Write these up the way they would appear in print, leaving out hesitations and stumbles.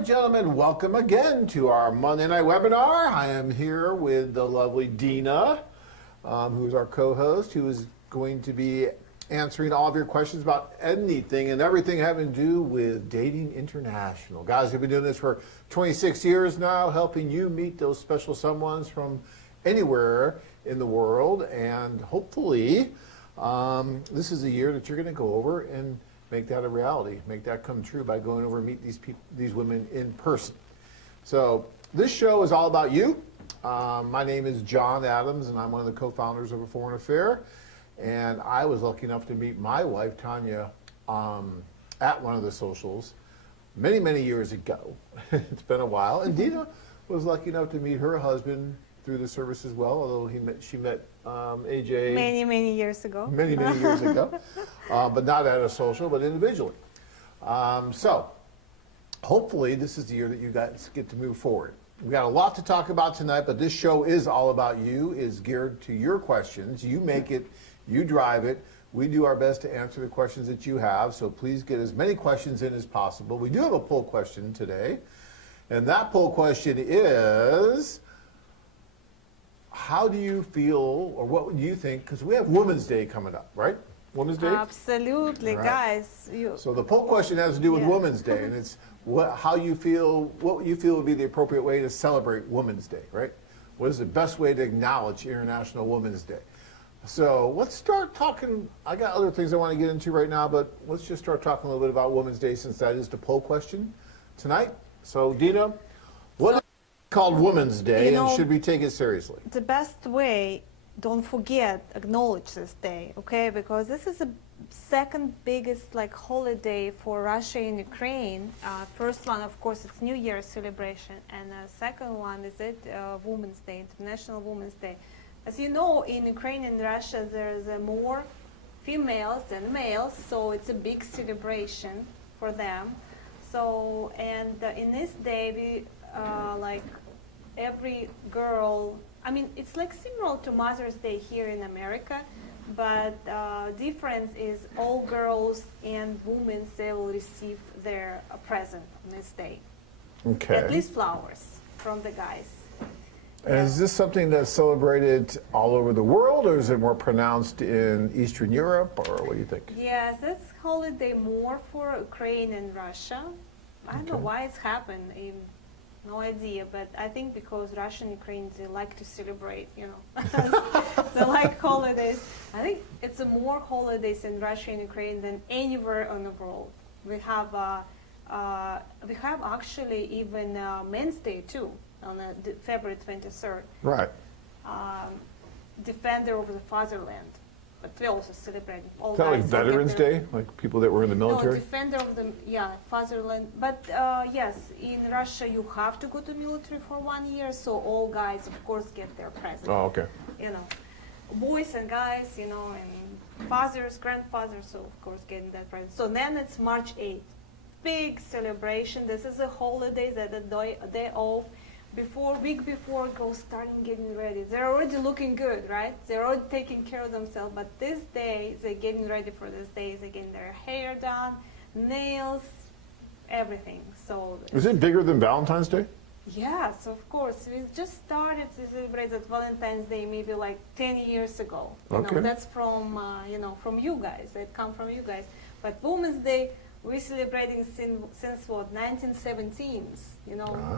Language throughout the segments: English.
right, gentlemen, welcome again to our Monday night webinar. I am here with the lovely Dina, who is our co-host, who is going to be answering all of your questions about anything and everything having to do with dating international. Guys, we've been doing this for 26 years now, helping you meet those special someones from anywhere in the world, and hopefully this is a year that you're going to go over and make that a reality, make that come true by going over and meet these people, these women in person. So this show is all about you. My name is John Adams, and I'm one of the co-founders of A Foreign Affair. And I was lucky enough to meet my wife, Tanya, at one of the socials many, many years ago. It's been a while. And Dina was lucky enough to meet her husband through the service as well, although she met AJ many years ago. Many years ago, but not at a social, but individually. So hopefully this is the year that you guys get to move forward. We got a lot to talk about tonight, but this show is all about you, is geared to your questions. You make it, you drive it. We do our best to answer the questions that you have, so please get as many questions in as possible. We do have a poll question today, and that poll question is, how do you feel, or what would you think, because we have Women's Day coming up, right? Women's Day? Absolutely, right. Guys. So the poll question has to do with Women's Day, and it's how you feel, what you feel would be the appropriate way to celebrate Women's Day, right? What is the best way to acknowledge International Women's Day? So let's start talking. I got other things I want to get into right now, but let's just start talking a little bit about Women's Day, since that is the poll question tonight. So Dina, what is called Women's Day, and should we take it seriously? The best way, don't forget, acknowledge this day, okay? Because this is the second biggest holiday for Russia and Ukraine. First one, of course, it's New Year's celebration, and the second one is Women's Day, International Women's Day. As you know, in Ukraine and Russia, there's more females than males, so it's a big celebration for them. So, and in this day, we every girl, I mean, it's similar to Mother's Day here in America, but difference is all girls and women, they will receive their present on this day. Okay. At least flowers from the guys. And is this something that's celebrated all over the world, or is it more pronounced in Eastern Europe, or what do you think? Yes, that's holiday more for Ukraine and Russia. I don't know why it's happened. No idea, but I think because Russian and Ukrainians, they like to celebrate, they like holidays. I think it's more holidays in Russia and Ukraine than anywhere in the world. We have actually even Men's Day too, on February 23rd. Right. Defender of the Fatherland. But we also celebrate all. Is that like Veterans Day, like people that were in the military? No, defender of the fatherland. But yes, in Russia you have to go to military for 1 year, so all guys, of course, get their present. Oh, okay. Boys and guys, and fathers, grandfathers, so of course getting that present. So then it's March 8th, big celebration. This is a holiday, that a day off. Week before, girls starting getting ready. They're already looking good, right? They're already taking care of themselves. But this day, they're getting ready for this day. They're getting their hair done, nails, everything. So is it bigger than Valentine's Day? Yes, of course. We just started to celebrate that Valentine's Day maybe 10 yeyears ago. That's from from you guys. It come from you guys. But Women's Day, we're celebrating since what, 1917s,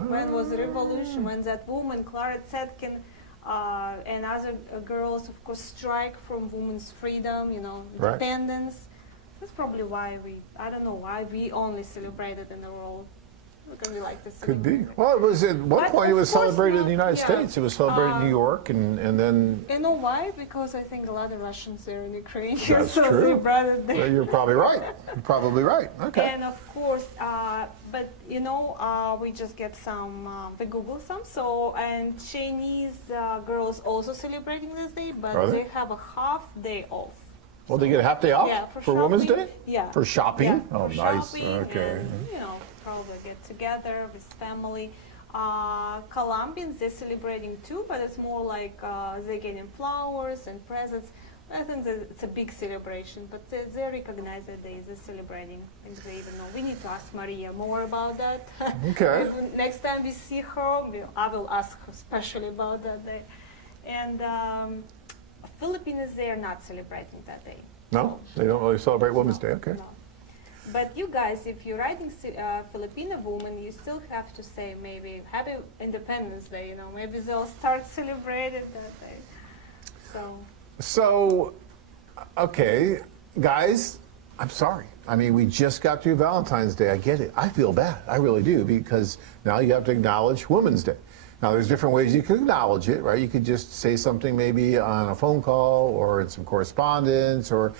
when was the revolution, when that woman, Clara Zetkin, and other girls, of course, strike from women's freedom, independence. That's probably why I don't know why we only celebrate it in the world. Because we like to Could celebrate. be. Well, it was at one point it was celebrated in the United States. It was celebrated in New York, and then... You know why? Because I think a lot of Russians are in Ukraine. That's so true. They brought it there. Well, you're probably right. You're probably right. Okay. And of course, we just get some, we Google some, and Chinese girls also celebrating this day, but they have a half day off. Well, they get a half day off for Women's Day? Yeah. For shopping? Yeah, oh, for nice. Shopping okay. And, probably get together with family. Colombians, they're celebrating too, but it's more like they're getting flowers and presents. I think that it's a big celebration, but they recognize that they're celebrating. And they even know. We need to ask Maria more about that. Okay. Next time we see her, I will ask her especially about that day. And Filipinos, they are not celebrating that day. No, they don't really celebrate Women's Day. Okay. No. But you guys, if you're writing Filipino woman, you still have to say maybe Happy Independence Day. You know, maybe they'll start celebrating that day. So, okay, guys, I'm sorry. I mean, we just got through Valentine's Day. I get it. I feel bad. I really do, because now you have to acknowledge Women's Day. Now, there's different ways you can acknowledge it, right? You could just say something maybe on a phone call or in some correspondence or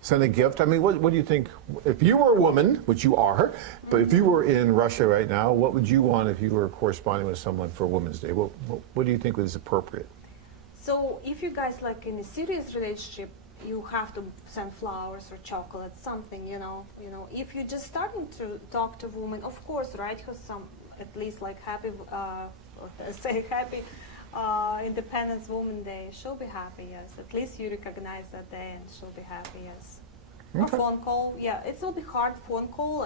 send a gift. I mean, what do you think? If you were a woman, which you are, but if you were in Russia right now, what would you want if you were corresponding with someone for Women's Day? What do you think was appropriate? So if you guys like in a serious relationship, you have to send flowers or chocolate, something, you know. If you're just starting to talk to women, of course, write her some, at least like happy, or say happy Independence Woman Day. She'll be happy, yes. At least you recognize that day and she'll be happy, yes. Or phone call, yeah. It will be hard phone call.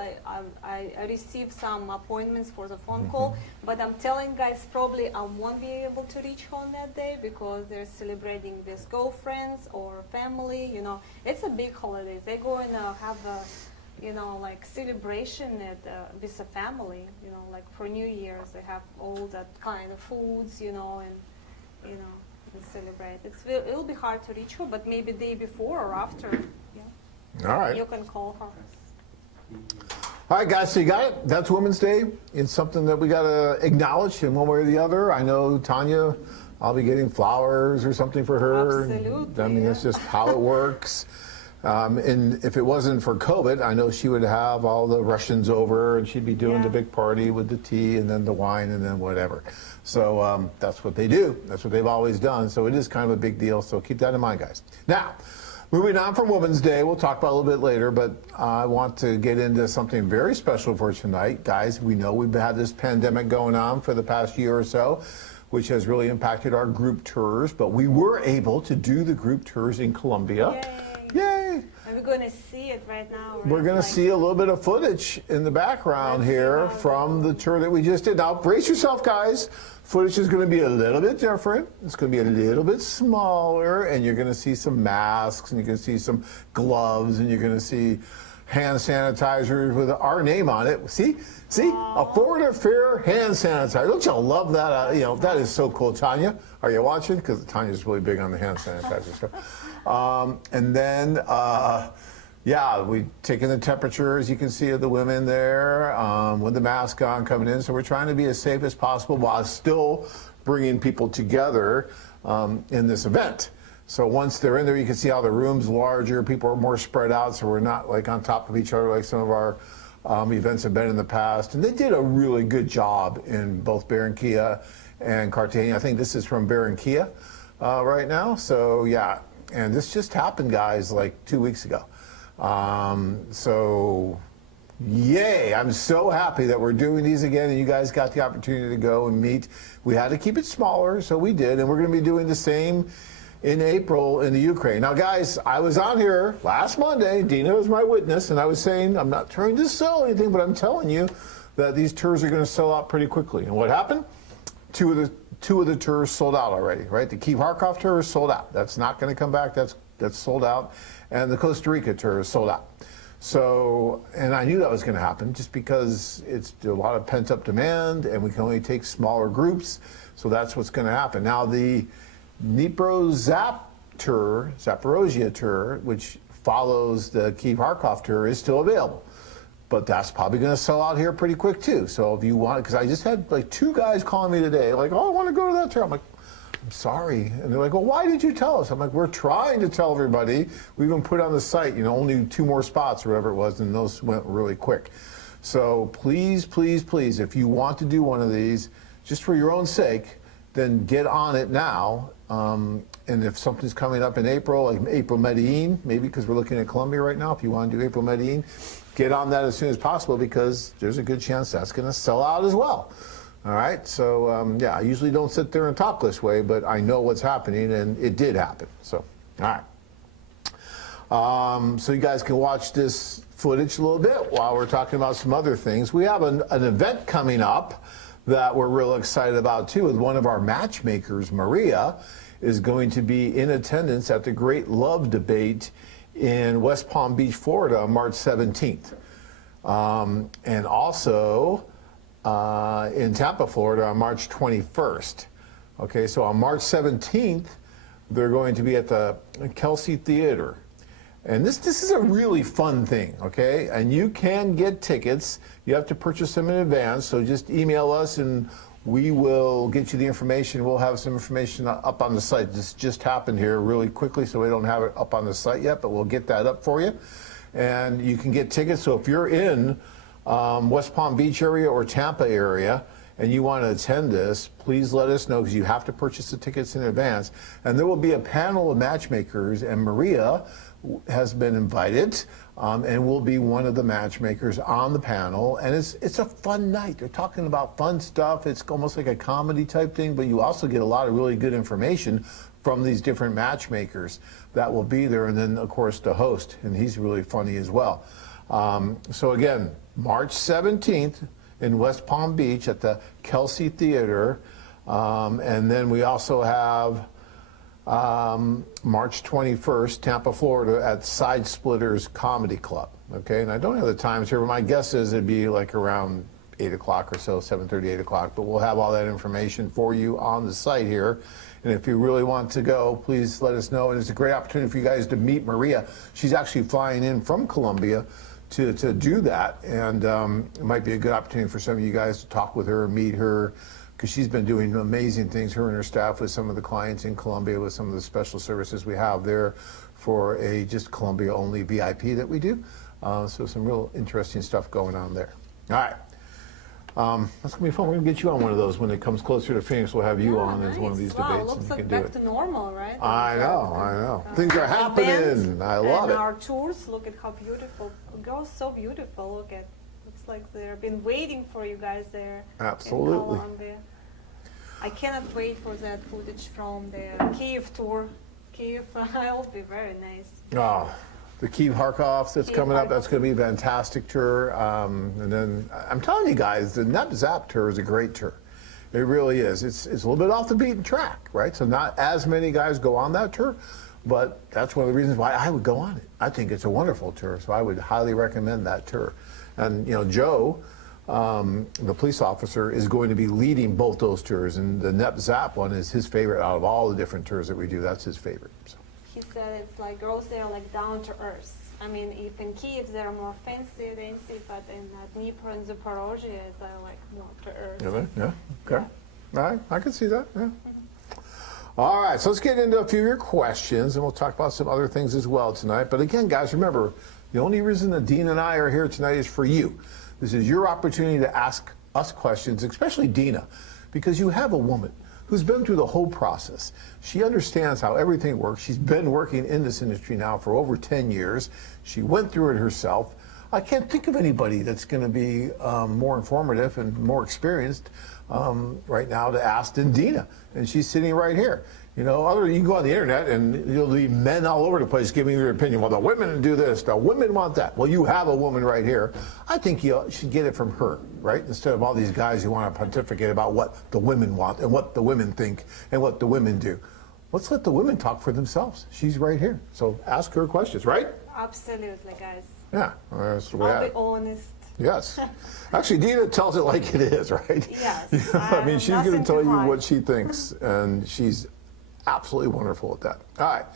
I received some appointments for the phone call, but I'm telling guys probably I won't be able to reach her on that day because they're celebrating with girlfriends or family. You know, it's a big holiday. They're going to have a, you know, like celebration at with a family. You know, like for New Year's they have all that kind of foods. You know, and you know, they celebrate. It'll be hard to reach her, but maybe day before or after. Yeah. All right. You can call her. All right, guys, so you got it. That's Women's Day. It's something that we got to acknowledge in one way or the other. I know, Tanya, I'll be getting flowers or something for her. Absolutely. I mean, that's just how it works. And if it wasn't for COVID, I know she would have all the Russians over and she'd be doing the big party with the tea and then the wine and then whatever. So that's what they do. That's what they've always done. So it is kind of a big deal. So keep that in mind, guys. Now, moving on from Women's Day, we'll talk about it a little bit later, but I want to get into something very special for tonight. Guys, we know we've had this pandemic going on for the past year or so, which has really impacted our group tours, but we were able to do the group tours in Colombia. Yay! Yay! And we're going to see it right now. Right? We're going to see a little bit of footage in the background here from the tour that we just did. Now, brace yourself, guys. Footage is going to be a little bit different. It's going to be a little bit smaller, and you're going to see some masks, and you're going to see some gloves, and you're going to see hand sanitizers with our name on it. See, a foreign affair hand sanitizer. Don't you love that? You know, that is so cool. Tanya, are you watching? Because Tanya's really big on the hand sanitizer stuff. And then, yeah, we've taken the temperature, as you can see, of the women there with the mask on coming in. So we're trying to be as safe as possible while still bringing people together in this event. So once they're in there, you can see how the room's larger. People are more spread out, so we're not like on top of each other like some of our events have been in the past. And they did a really good job in both Barranquilla and Cartagena. I think this is from Barranquilla right now. So yeah, and this just happened, guys, like 2 weeks ago. So yay, I'm so happy that we're doing these again and you guys got the opportunity to go and meet. We had to keep it smaller, so we did, and we're going to be doing the same in April in the Ukraine. Now, guys, I was on here last Monday. Dina was my witness, and I was saying I'm not trying to sell anything, but I'm telling you that these tours are going to sell out pretty quickly. And what happened? Two of the tours sold out already, right? The Kiev Kharkov tour is sold out. That's not going to come back. That's sold out. And the Costa Rica tour is sold out. So, and I knew that was going to happen just because it's a lot of pent-up demand, and we can only take smaller groups. So that's what's going to happen. Now, the Zaporozhye tour, which follows the Kiev Kharkov tour, is still available. But that's probably going to sell out here pretty quick too. So if you want, because I just had like 2 guys calling me today, like, oh, I want to go to that tour. I'm like, I'm sorry. And they're like, well, why did you tell us? I'm like, we're trying to tell everybody. We even put on the site, you know, only 2 more spots or whatever it was, and those went really quick. So please, please, please, if you want to do one of these, just for your own sake, then get on it now. And if something's coming up in April, like April Medellin, maybe because we're looking at Colombia right now, if you want to do April Medellin, get on that as soon as possible because there's a good chance that's going to sell out as well. All right, so yeah, I usually don't sit there and talk this way, but I know what's happening, and it did happen. So, all right. So you guys can watch this footage a little bit while we're talking about some other things. We have an event coming up that we're real excited about too, with one of our matchmakers, Maria, is going to be in attendance at the Great Love Debate in West Palm Beach, Florida on March 17th. And also in Tampa, Florida on March 21st. Okay, so on March 17th, they're going to be at the Kelsey Theater. And this is a really fun thing, okay? And you can get tickets. You have to purchase them in advance, so just email us and we will get you the information. We'll have some information up on the site. This just happened here really quickly, so we don't have it up on the site yet, but we'll get that up for you. And you can get tickets. So if you're in West Palm Beach area or Tampa area and you want to attend this, please let us know, because you have to purchase the tickets in advance. And there will be a panel of matchmakers, and Maria has been invited and will be one of the matchmakers on the panel. And it's a fun night. They're talking about fun stuff. It's almost like a comedy type thing, but you also get a lot of really good information from these different matchmakers that will be there. And then, of course, the host, and he's really funny as well. So again, March 17th in West Palm Beach at the Kelsey Theater. And then we also have March 21st, Tampa, Florida, at Side Splitters Comedy Club. Okay, and I don't have the times here, but my guess is it'd be like around 8 o'clock or so, 7:30, 8 o'clock. But we'll have all that information for you on the site here. And if you really want to go, please let us know. And it's a great opportunity for you guys to meet Maria. She's actually flying in from Colombia to do that. And it might be a good opportunity for some of you guys to talk with her, meet her, because she's been doing amazing things, her and her staff, with some of the clients in Colombia, with some of the special services we have there for a just Colombia only VIP that we do. So some real interesting stuff going on there. All right. That's going to be fun. We're going to get you on one of those when it comes closer to Phoenix. We'll have you on as one of these debates. Looks and you like can back do it. to normal, right? I know. Things are happening. Events I love and it. our tours, look at how beautiful. The girls so beautiful. Look at, looks like they've been waiting for you guys there. Absolutely. In Colombia. I cannot wait for that footage from the Kiev tour. Kiev, it'll be very nice. Oh, the Kiev Harkov that's Kiev coming up, Harkov. that's going to be a fantastic tour. And then I'm telling you guys, the Nep Zap tour is a great tour. It really is. It's a little bit off the beaten track, right? So not as many guys go on that tour, but that's one of the reasons why I would go on it. I think it's a wonderful tour, so I would highly recommend that tour. And, you know, Joe, the police officer, is going to be leading both those tours, and the Nep Zap one is his favorite out of all the different tours that we do. That's his favorite. So. He said it's like girls there are like down to earth. I mean, if in Kiev they're more fancy, but in Dnipro and Zaporozhye they're like more to earth. Yeah, okay. All right, I can see that, yeah. All right, so let's get into a few of your questions, and we'll talk about some other things as well tonight. But again, guys, remember, the only reason that Dina and I are here tonight is for you. This is your opportunity to ask us questions, especially Dina, because you have a woman who's been through the whole process. She understands how everything works. She's been working in this industry now for over 10 years. She went through it herself. I can't think of anybody that's going to be more informative and more experienced right now to ask than Dina. And she's sitting right here. You know, you can go on the internet and you'll see men all over the place giving their opinion. Well, the women do this, the women want that. Well, you have a woman right here. I think you should get it from her, right? Instead of all these guys who want to pontificate about what the women want and what the women think and what the women do. Let's let the women talk for themselves. She's right here. So ask her questions, right? Absolutely, guys. Yeah, that's the way I'll be honest. Yes. Actually, Dina tells it like it is, right? Yes. You know, I mean, she's going to tell you hide. what she thinks, and she's absolutely wonderful at that. All right.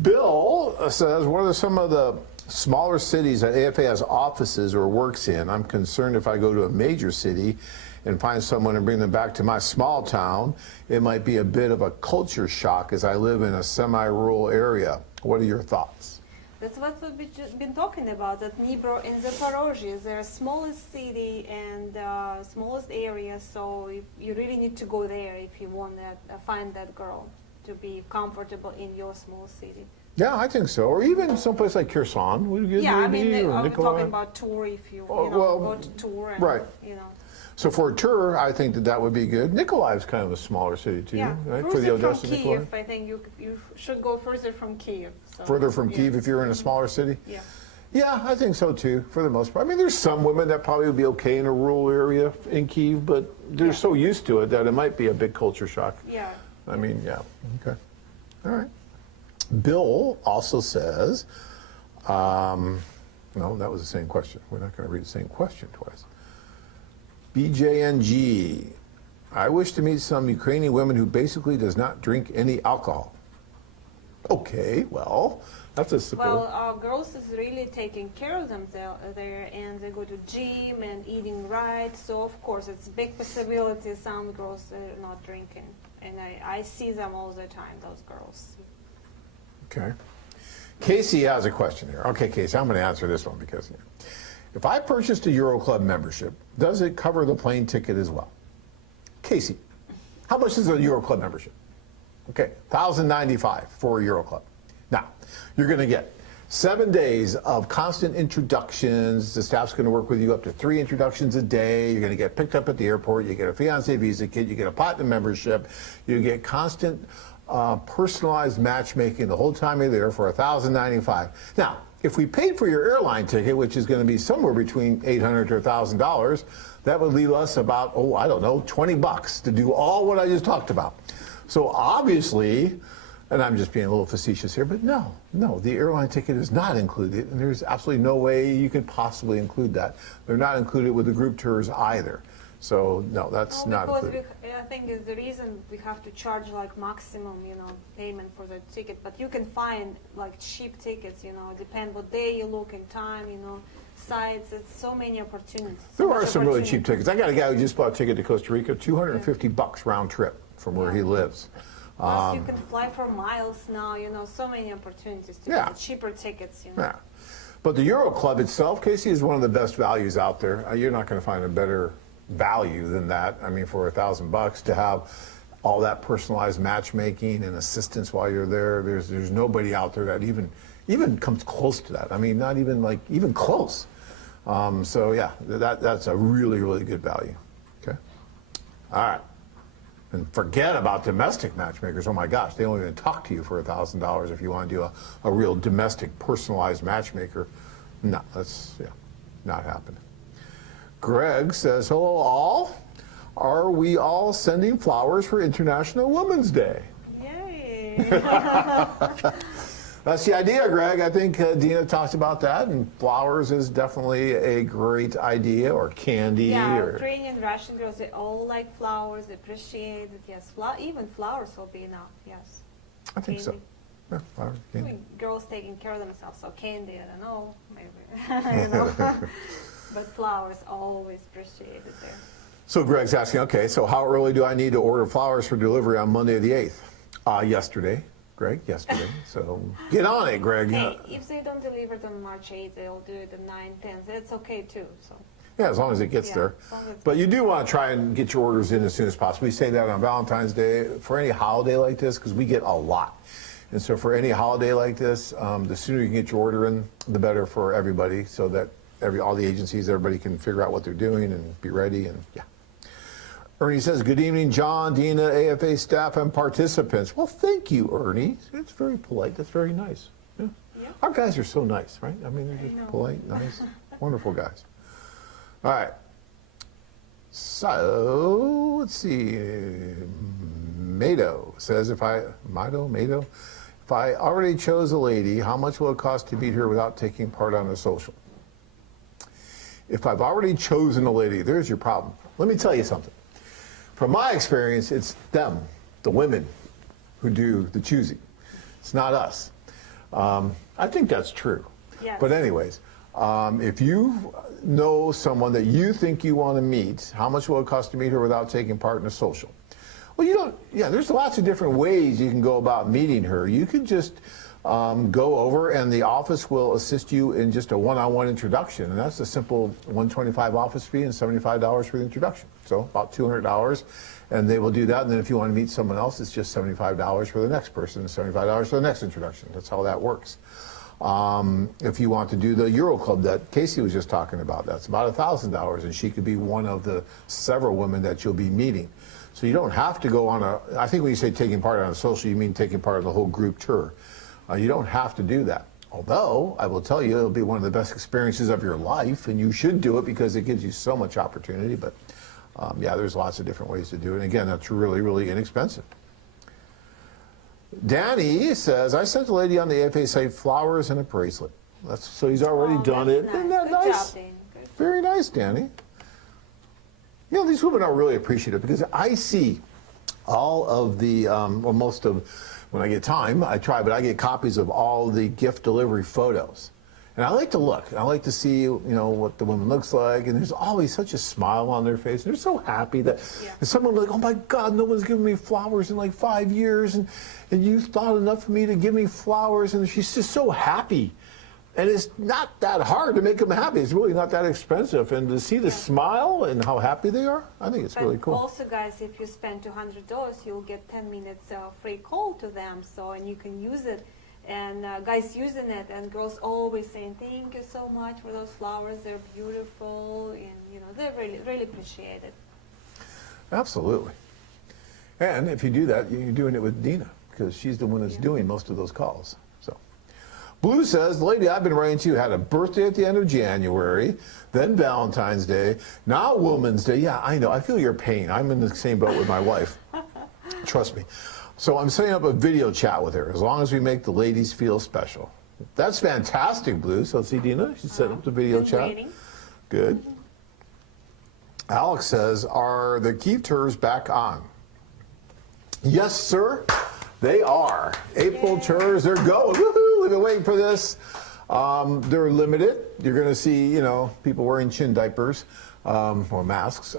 Bill says, what are some of the smaller cities that AFA has offices or works in? I'm concerned if I go to a major city and find someone and bring them back to my small town, it might be a bit of a culture shock as I live in a semi-rural area. What are your thoughts? That's what we've just been talking about, that Dnipro and Zaporozhye is their smallest city and smallest area, so you really need to go there if you want to find that girl to be comfortable in your small city. Yeah, I think so. Or even someplace like Kherson. Yeah, I mean, I'm talking about tour if you, go to tour and, right. you know. So for a tour, I think that would be good. Nikolaev's kind of a smaller city too, Yeah, right? For further the from Odessa Nikolaev. Kiev, I think you should go further from Kiev. So, Further from yeah. Kiev if you're in a smaller city? Yeah. Yeah, I think so too, for the most part. I mean, there's some women that probably would be okay in a rural area in Kiev, but they're so used to it that it might be a big culture shock. Yeah. I mean, yeah. Okay. All right. Bill also says, no, that was the same question. We're not going to read the same question twice. BJNG, I wish to meet some Ukrainian women who basically does not drink any alcohol. Okay, well, that's a simple. Well, girls is really taking care of them there, and they go to gym and eating right. So of course, it's big possibility some girls are not drinking, and I see them all the time. Those girls. Okay. Casey has a question here. Okay, Casey, I'm going to answer this one because if I purchased a Euro Club membership, does it cover the plane ticket as well? Casey, how much is a Euro Club membership? Okay, $1,095 for a Euro Club. Now, you're going to get 7 days of constant introductions. The staff's going to work with you up to 3 introductions a day. You're going to get picked up at the airport. You get a fiancé visa kit. You get a platinum membership. You get constant personalized matchmaking the whole time you're there for $1,095. Now, if we paid for your airline ticket, which is going to be somewhere between $800 to $1,000, that would leave us about, I don't know, $20 to do all what I just talked about. So obviously, and I'm just being a little facetious here, but no, the airline ticket is not included, and there's absolutely no way you could possibly include that. They're not included with the group tours either. So no, that's not included. I think is the reason we have to charge like maximum, payment for the ticket. But you can find like cheap tickets, depend what day you look and time, sites. It's so many opportunities. There are some really cheap tickets. I got a guy who just bought a ticket to Costa Rica, $250 round trip from where he lives. Plus you can fly for miles now, so many opportunities to get cheaper tickets, Yeah. But the Euro Club itself, Casey, is one of the best values out there. You're not going to find a better value than that. I mean, for $1,000 to have all that personalized matchmaking and assistance while you're there, there's nobody out there that even comes close to that. I mean, not even close. So yeah, that's a really, really good value. Okay. All right. And forget about domestic matchmakers. Oh my gosh, they don't even talk to you for $1,000 if you want to do a real domestic personalized matchmaker. No, that's not happening. Greg says, hello all. Are we all sending flowers for International Women's Day? Yay. That's the idea, Greg. I think Dina talked about that, and flowers is definitely a great idea, or candy. Yeah, or Ukrainian, Russian girls, they all like flowers, they appreciate it, yes. Even flowers will be enough, yes. I think so. Yeah, flowers, I candy. mean, girls taking care of themselves, so candy, I don't know, maybe, But flowers, always appreciated there. So Greg's asking, okay, so how early do I need to order flowers for delivery on Monday the 8th? Yesterday. Greg, yesterday. So get on it, Greg. Hey, if they don't deliver it on March 8th, they'll do it on 9th, 10th. That's okay too. So. Yeah, as long as it gets there. But you do want to try and get your orders in as soon as possible. We say that on Valentine's Day, for any holiday like this, because we get a lot. And so for any holiday like this, the sooner you can get your order in, the better for everybody, so that all the agencies, everybody can figure out what they're doing and be ready. And yeah. Ernie says, good evening, John, Dina, AFA staff, and participants. Well, thank you, Ernie. It's very polite. That's very nice. Yeah. Yeah. Our guys are so nice, right? I mean, they're just polite, nice, wonderful guys. All right. So, let's see. Mado says, if I already chose a lady, how much will it cost to meet her without taking part on a social? If I've already chosen a lady, there's your problem. Let me tell you something. From my experience, it's them, the women, who do the choosing. It's not us. I think that's true. Yes. But anyways, if you know someone that you think you want to meet, how much will it cost to meet her without taking part in a social? Well, there's lots of different ways you can go about meeting her. You could just go over and the office will assist you in just a one-on-one introduction. And that's a simple $125 office fee and $75 for the introduction. So about $200. And they will do that. And then if you want to meet someone else, it's just $75 for the next person and $75 for the next introduction. That's how that works. If you want to do the Euro Club that Casey was just talking about, that's about $1,000, and she could be one of the several women that you'll be meeting. So you don't have to go on I think when you say taking part on a social, you mean taking part of the whole group tour. You don't have to do that. Although, I will tell you, it'll be one of the best experiences of your life, and you should do it because it gives you so much opportunity. But yeah, there's lots of different ways to do it. And again, that's really, really inexpensive. Danny says, I sent a lady on the AFA site flowers and a bracelet. So he's already done it. Nice. Isn't that Good nice? job, Dane. Good. Very nice, Danny. You know, these women are really appreciative because I see all of the, well, most of, when I get time, I try, but I get copies of all the gift delivery photos. And I like to look. I like to see, you know, what the woman looks like. And there's always such a smile on their face. And they're so happy that and someone like, oh my God, no one's given me flowers in like 5 years. And you thought enough of me to give me flowers. And she's just so happy. And it's not that hard to make them happy. It's really not that expensive. And to see the smile and how happy they are, I think it's really cool. Also, guys, if you spend $200, you'll get 10 minutes free call to them. So, and you can use it. And guys using it, and girls always saying, thank you so much for those flowers. They're beautiful. And, you know, they really, really appreciate it. Absolutely. And if you do that, you're doing it with Dina, because she's the one that's doing most of those calls. So, Blue says, the lady I've been writing to had a birthday at the end of January, then Valentine's Day, now Woman's Day. Yeah, I know. I feel your pain. I'm in the same boat with my wife. Trust me. So I'm setting up a video chat with her, as long as we make the ladies feel special. That's fantastic, Blue. So see, Dina, she set up the video chat. Waiting. Good. Alex says, are the Kyiv tours back on? Yes, sir, they are. April tours, they're going. Woohoo! We've been waiting for this. They're limited. You're going to see, you know, people wearing chin diapers or masks,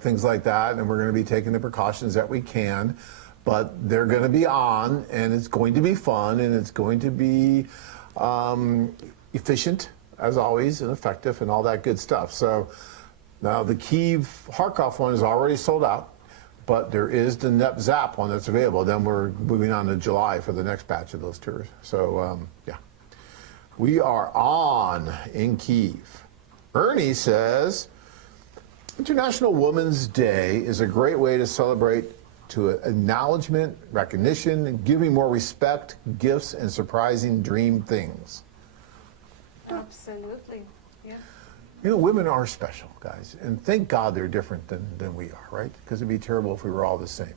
things like that. And we're going to be taking the precautions that we can. But they're going to be on, and it's going to be fun, and it's going to be efficient, as always, and effective, and all that good stuff. So now the Kyiv-Kharkov one is already sold out, but there is the NEP-ZAP one that's available. Then we're moving on to July for the next batch of those tours. So, yeah. We are on in Kyiv. Ernie says, International Women's Day is a great way to celebrate to acknowledgement, recognition, and giving more respect, gifts, and surprising dream things. Absolutely, yeah. You know, women are special, guys, and thank God they're different than we are, right? Because it'd be terrible if we were all the same.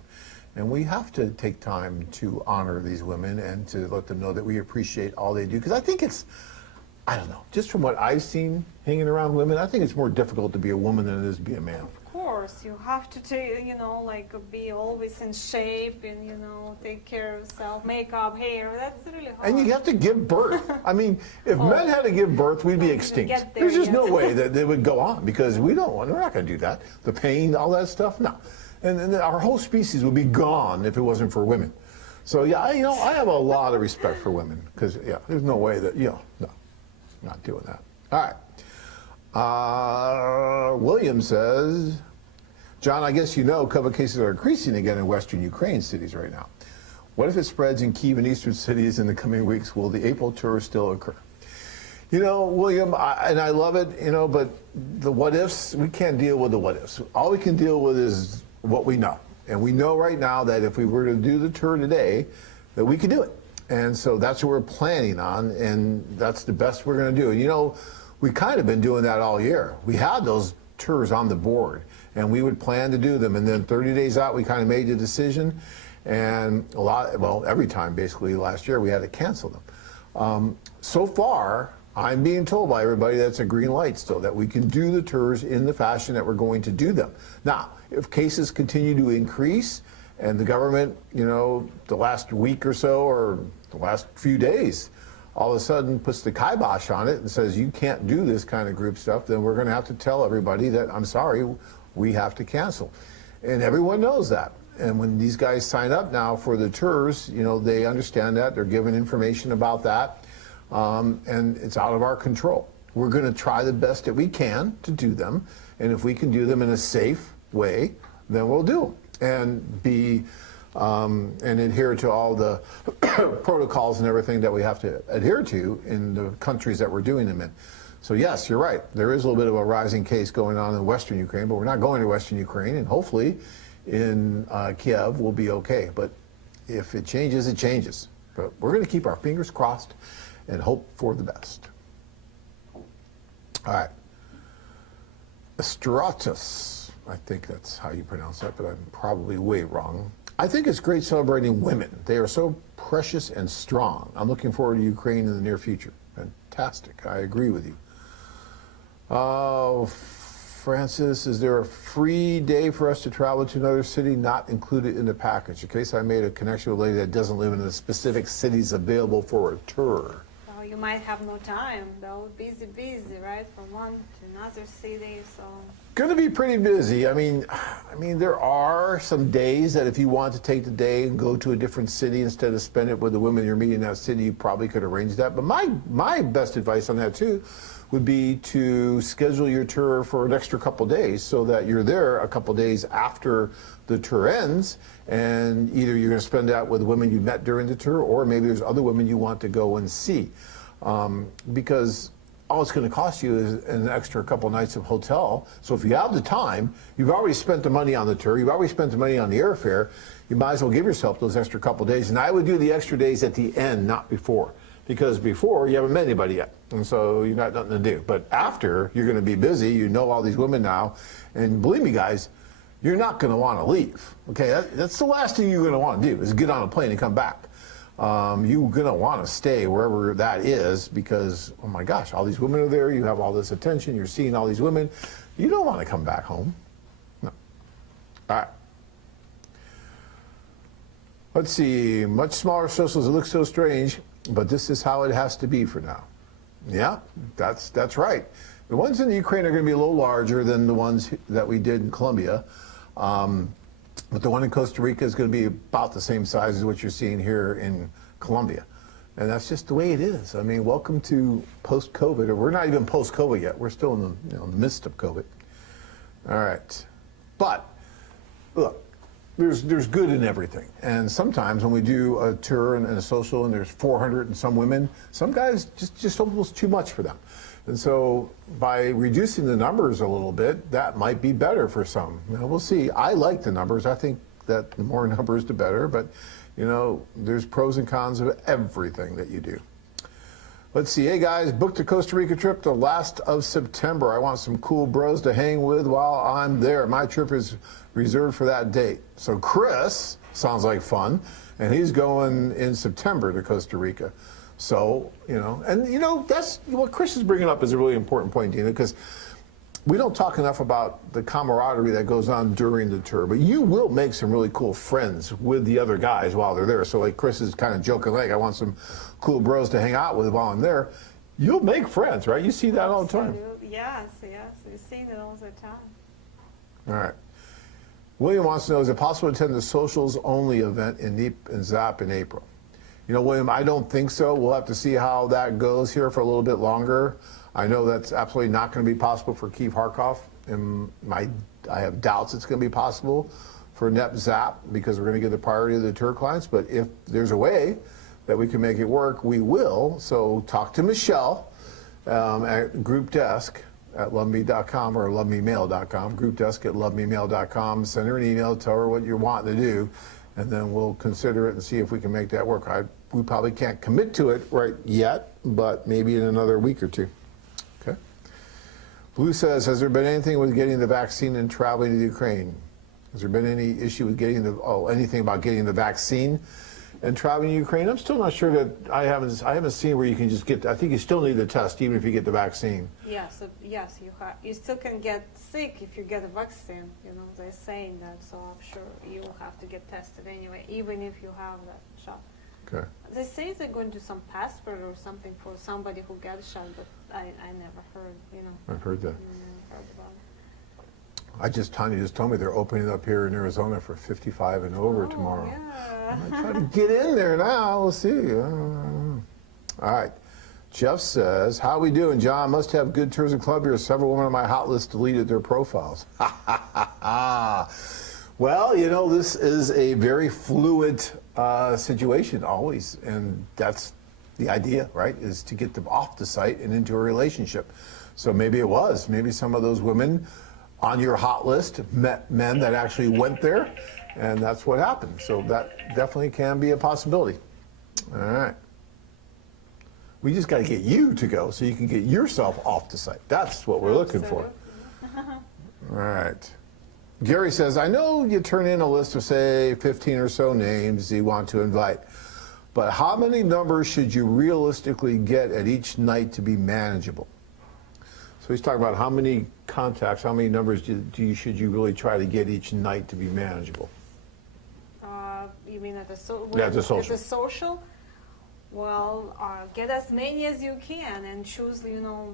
And we have to take time to honor these women and to let them know that we appreciate all they do. Because I think it's, I don't know, just from what I've seen hanging around women, I think it's more difficult to be a woman than it is to be a man. Of course, you have to take, you know, like be always in shape and, you know, take care of yourself, makeup, hair. That's really hard. And you have to give birth. I mean, if men had to give birth, we'd be extinct. There's just no way that they would go on because we're not going to do that. The pain, all that stuff, no. And our whole species would be gone if it wasn't for women. So yeah, I have a lot of respect for women because yeah, there's no way that no, not doing that. All right. William says, John, I guess you know COVID cases are increasing again in Western Ukraine cities right now. What if it spreads in Kyiv and Eastern cities in the coming weeks? Will the April tour still occur? You know, William, and I love it, you know, but the what ifs, we can't deal with the what ifs. All we can deal with is what we know. And we know right now that if we were to do the tour today, that we could do it. And so that's what we're planning on, and that's the best we're going to do. And you know, we kind of been doing that all year. We had those tours on the board, and we would plan to do them. And then 30 days out, we kind of made the decision. And every time basically last year, we had to cancel them. So far, I'm being told by everybody that's a green light still, that we can do the tours in the fashion that we're going to do them. Now, if cases continue to increase and the government, you know, the last week or so or the last few days, all of a sudden puts the kibosh on it and says you can't do this kind of group stuff, then we're going to have to tell everybody that, I'm sorry, we have to cancel. And everyone knows that. And when these guys sign up now for the tours, you know, they understand that. They're given information about that. And it's out of our control. We're going to try the best that we can to do them. And if we can do them in a safe way, then we'll do them. And be and adhere to all the protocols and everything that we have to adhere to in the countries that we're doing them in. So yes, you're right. There is a little bit of a rising case going on in Western Ukraine, but we're not going to Western Ukraine, and hopefully in Kiev we'll be okay. But if it changes, it changes. But we're going to keep our fingers crossed and hope for the best. All right. Stratus, I think that's how you pronounce that, but I'm probably way wrong. I think it's great celebrating women. They are so precious and strong. I'm looking forward to Ukraine in the near future. Fantastic. I agree with you. Oh, Francis, is there a free day for us to travel to another city not included in the package? In case I made a connection with a lady that doesn't live in the specific cities available for a tour. Well, you might have no time, though. Busy, right? From one to another city, so. Going to be pretty busy. I mean, there are some days that if you want to take the day and go to a different city instead of spend it with the women you're meeting in that city, you probably could arrange that. But my best advice on that too would be to schedule your tour for an extra couple days so that you're there a couple days after the tour ends, and either you're going to spend that with women you met during the tour, or maybe there's other women you want to go and see, because all it's going to cost you is an extra couple nights of hotel. So if you have the time, you've already spent the money on the tour, you've already spent the money on the airfare, you might as well give yourself those extra couple days. And I would do the extra days at the end, not before. Because before, you haven't met anybody yet, and so you got nothing to do. But after, you're going to be busy, you know all these women now, and believe me, guys, you're not going to want to leave. Okay, that's the last thing you're going to want to do, is get on a plane and come back. You're going to want to stay wherever that is, because, oh my gosh, all these women are there, you have all this attention, you're seeing all these women. You don't want to come back home. No. All right. Let's see, much smaller socials, it looks so strange, but this is how it has to be for now. Yeah, that's right. The ones in the Ukraine are going to be a little larger than the ones that we did in Colombia. But the one in Costa Rica is going to be about the same size as what you're seeing here in Colombia. And that's just the way it is. I mean, welcome to post-COVID. Or we're not even post-COVID yet. We're still in the midst of COVID. All right. But, look, there's good in everything. And sometimes when we do a tour and a social and there's 400 and some women, some guys just almost too much for them. And so by reducing the numbers a little bit, that might be better for some. You know, we'll see. I like the numbers. I think that the more numbers, the better. But, you know, there's pros and cons of everything that you do. Let's see. Hey, guys, booked a Costa Rica trip the last of September. I want some cool bros to hang with while I'm there. My trip is reserved for that date. So Chris sounds like fun, and he's going in September to Costa Rica. So, you know, and, you know, that's what Chris is bringing up is a really important point, Dina, because we don't talk enough about the camaraderie that goes on during the tour, but you will make some really cool friends with the other guys while they're there. So like Chris is kind of joking, like, I want some cool bros to hang out with while I'm there. You'll make friends, right? You see that all the time. Yes, we're seeing it all the time. All right. William wants to know, is it possible to attend the socials only event in Neep and Zap in April? You know, William, I don't think so. We'll have to see how that goes here for a little bit longer. I know that's absolutely not going to be possible for Keith Harkoff, and I have doubts it's going to be possible for NEP Zap because we're going to give the priority to the tour clients. But if there's a way that we can make it work, we will. So talk to Michelle at group desk at loveme.com or lovememail.com, group desk at lovememail.com. Send her an email, tell her what you're wanting to do, and then we'll consider it and see if we can make that work. We probably can't commit to it right yet, but maybe in another week or two. Okay. Blue says, has there been anything with getting the vaccine and traveling to the Ukraine? Has there been any issue with getting anything about getting the vaccine and traveling to Ukraine? I'm still not sure that I haven't seen where you can just get. I think you still need the test even if you get the vaccine. Yes, you still can get sick if you get a vaccine. You know, they're saying that, so I'm sure you will have to get tested anyway, even if you have that shot. Okay. They say they're going to do some passport or something for somebody who got a shot, but I never heard. You know. I've heard that. Never heard about it. Tanya just told me they're opening up here in Arizona for 55 and over tomorrow. Yeah. I'm gonna try to get in there now. We'll see. All right. Jeff says, how we doing, John? Must have good tours in Colombia. Several women on my hot list deleted their profiles. Well, you know, this is a very fluid situation always, and that's the idea, right, is to get them off the site and into a relationship. So maybe it was. Maybe some of those women on your hot list met men that actually went there, and that's what happened. So that definitely can be a possibility. All right. We just got to get you to go so you can get yourself off the site. That's what we're looking for. All right. Gary says, I know you turn in a list of, say, 15 or so names you want to invite, but how many numbers should you realistically get at each night to be manageable? So he's talking about how many contacts, how many numbers should you really try to get each night to be manageable? You mean at the social? At the social? Well, get as many as you can and choose,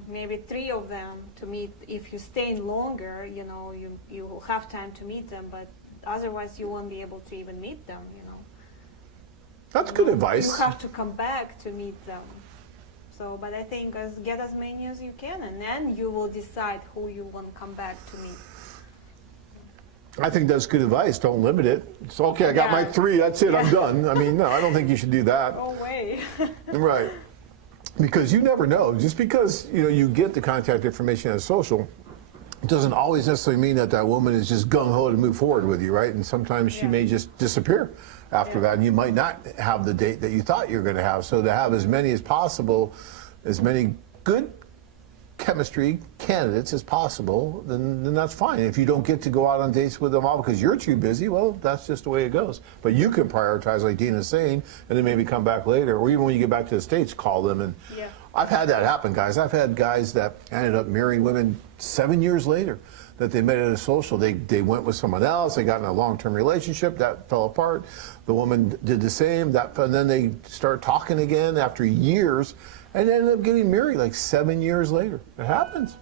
maybe 3 of them to meet. If you stay in longer, you will have time to meet them, but otherwise you won't be able to even meet them, That's good advice. You have to come back to meet them. So, but I think get as many as you can, and then you will decide who you want to come back to meet. I think that's good advice. Don't limit it. It's okay, I got my 3, that's it, I'm done. I mean, no, I don't think you should do that. No way. Right. Because you never know. Just because, you get the contact information as social, it doesn't always necessarily mean that that woman is just gung-ho to move forward with you, right? And sometimes she may just disappear after that, and you might not have the date that you thought you were going to have. So to have as many as possible, as many good chemistry candidates as possible, then that's fine. If you don't get to go out on dates with them all because you're too busy, well, that's just the way it goes. But you can prioritize, like Dina's saying, and then maybe come back later, or even when you get back to the States, call them. And I've had that happen, guys. I've had guys that ended up marrying women 7 years later that they met at a social. They went with someone else. They got in a long-term relationship. That fell apart. The woman did the same. And then they start talking again after years, and ended up getting married like 7 years later. It happens.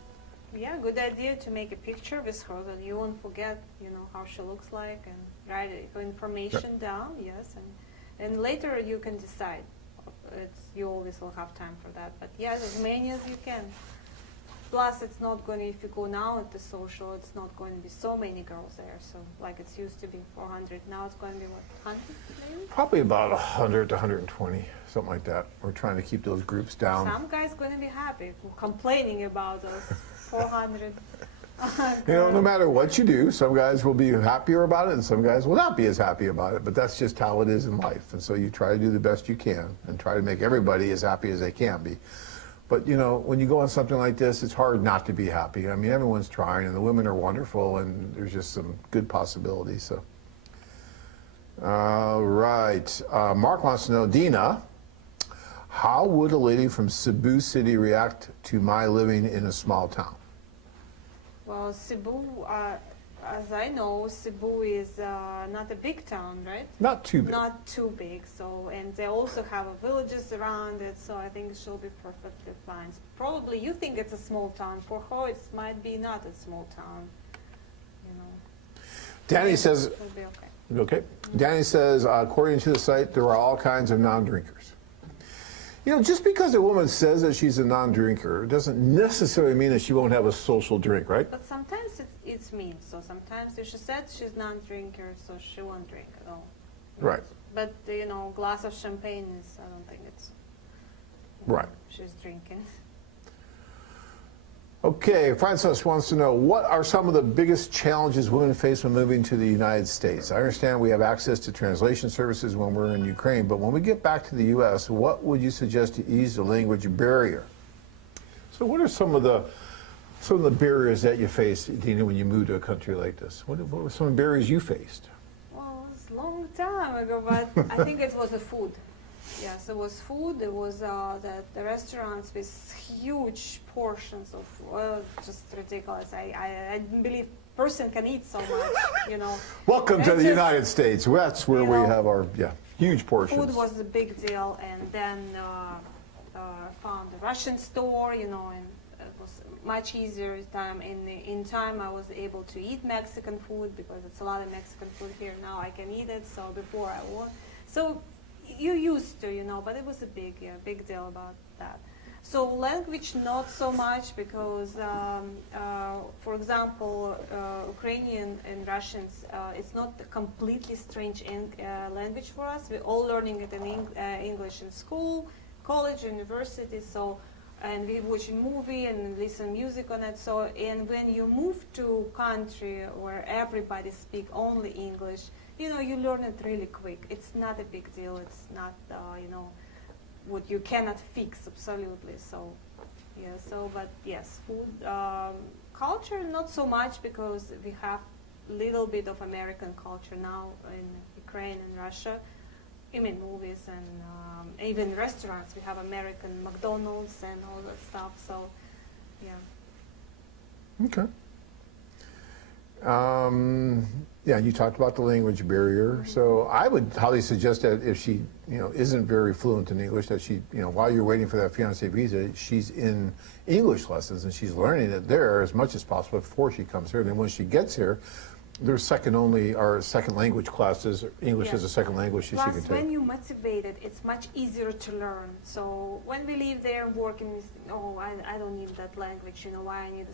Yeah, good idea to make a picture with her that you won't forget, how she looks like, and write her information down, yes, and later you can decide. You always will have time for that, but yes, as many as you can. Plus, it's not going to, if you go now at the social, it's not going to be so many girls there. So, like it used to be 400, now it's going to be, what, 100 maybe? Probably about 100 to 120, something like that. We're trying to keep those groups down. Some guys going to be happy, complaining about those 400 no matter what you do, some guys will be happier about it and some guys will not be as happy about it. But that's just how it is in life. And so you try to do the best you can and try to make everybody as happy as they can be. But, when you go on something like this, it's hard not to be happy. I mean, everyone's trying, and the women are wonderful, and there's just some good possibilities. So, all right. Mark wants to know, Dina, how would a lady from Cebu City react to my living in a small town? Well, Cebu, as I know, Cebu is not a big town, right? Not too big. Not too big. So, and they also have villages around it. So I think she'll be perfectly fine. Probably you think it's a small town. For her, it might be not a small town. Danny says. It'll be okay. Okay. Danny says, according to the site, there are all kinds of non-drinkers. Just because a woman says that she's a non-drinker doesn't necessarily mean that she won't have a social drink, right? But sometimes it's mean. So sometimes if she said she's non-drinker, so she won't drink at all. Right. But, glass of champagne is, I don't think it's... Right. She's drinking. Okay, Francis wants to know, what are some of the biggest challenges women face when moving to the United States? I understand we have access to translation services when we're in Ukraine, but when we get back to the U.S., what would you suggest to ease the language barrier? So what are some of the barriers that you face, Dina, when you move to a country like this? What were some of the barriers you faced? Well, it was a long time ago, but I think it was the food. Yes, it was food. It was the restaurants with huge portions of oil, just ridiculous. I didn't believe a person can eat so much, Welcome to the United States. That's where we have our huge portions. Food was a big deal, and then found a Russian store, and it was much easier time. In time, I was able to eat Mexican food because it's a lot of Mexican food here now. I can eat it. So before I was you used to, but it was a big deal about that. So language, not so much, because, for example, Ukrainian and Russians, it's not a completely strange language for us. We're all learning it in English in school, college, university. So, and we watch a movie and listen music on it. So, and when you move to country where everybody speak only English, you know, you learn it really quick. It's not a big deal. It's not, you know, what you cannot fix, absolutely. So, yeah, so, but yes, food, culture, not so much, because we have little bit of American culture now in Ukraine and Russia. I mean, movies and even restaurants, we have American McDonald's and all that stuff, so, yeah. Okay. Yeah, you talked about the language barrier. Mm-hmm. So I would highly suggest that if she, you know, isn't very fluent in English, that she, you know, while you're waiting for that fiancé visa, she's in English lessons and she's learning it there as much as possible before she comes here. Then when she gets here, there's second language classes. English Yeah. is a second language that she Plus, can take. when you're motivated, it's much easier to learn. So when we live there and work, and oh, I don't need that language, you know, why I need to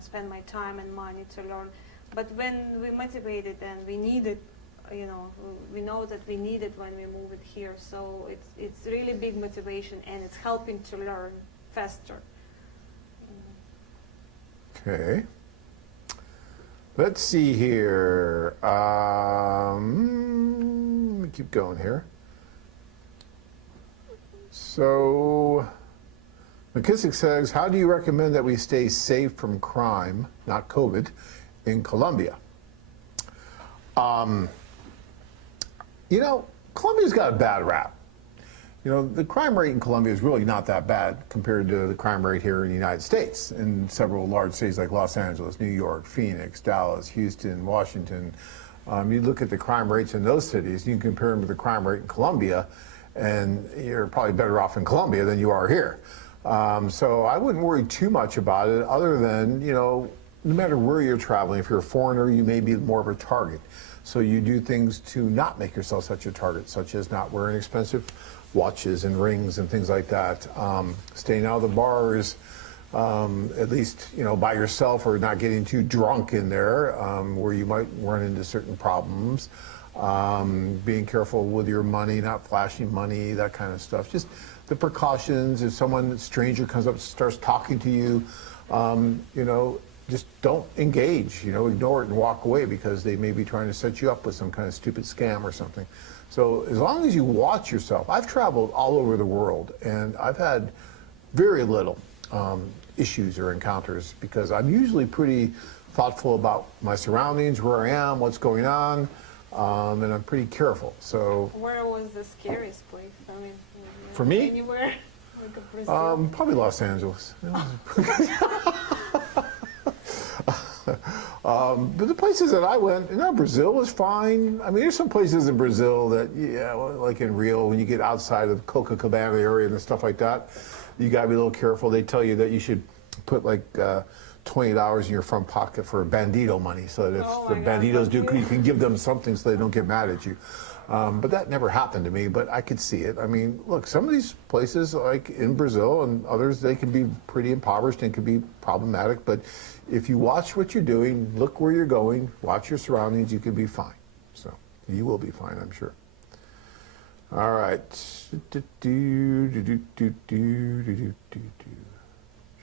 spend my time and money to learn. But when we're motivated and we need it, you know, we know that we need it when we move it here. So it's really big motivation, and it's helping to learn faster. Okay. Let's see here. Let me keep going here. So, McKissick says, how do you recommend that we stay safe from crime, not COVID, in Colombia? You know, Colombia's got a bad rap. You know, the crime rate in Colombia is really not that bad compared to the crime rate here in the United States. In several large cities like Los Angeles, New York, Phoenix, Dallas, Houston, Washington. You look at the crime rates in those cities, you can compare them to the crime rate in Colombia, and you're probably better off in Colombia than you are here. So I wouldn't worry too much about it, other than, you know, no matter where you're traveling, if you're a foreigner, you may be more of a target. So you do things to not make yourself such a target, such as not wearing expensive watches and rings and things like that. Staying out of the bars, at least, you know, by yourself, or not getting too drunk in there, where you might run into certain problems. Being careful with your money, not flashing money, that kind of stuff. Just the precautions. If someone, a stranger, comes up and starts talking to you, you know, just don't engage, you know, ignore it and walk away, because they may be trying to set you up with some kind of stupid scam or something. So as long as you watch yourself, I've traveled all over the world, and I've had very little issues or encounters, because I'm usually pretty thoughtful about my surroundings, where I am, what's going on, and I'm pretty careful. So Where was the scariest place? I mean, for me, anywhere? Like a Brazil? probably Los Angeles. But the places that I went, you know, Brazil was fine. I mean, there's some places in Brazil that, yeah, like in Rio, when you get outside of Copacabana area and stuff like that, you got to be a little careful. They tell you that you should put like $20 in your front pocket for bandito money, so that if the banditos do, you can give them something so they don't get mad at you. But that never happened to me, but I could see it. I mean, look, some of these places, like in Brazil and others, they can be pretty impoverished and can be problematic. But if you watch what you're doing, look where you're going, watch your surroundings, you can be fine. So you will be fine, I'm sure. All right.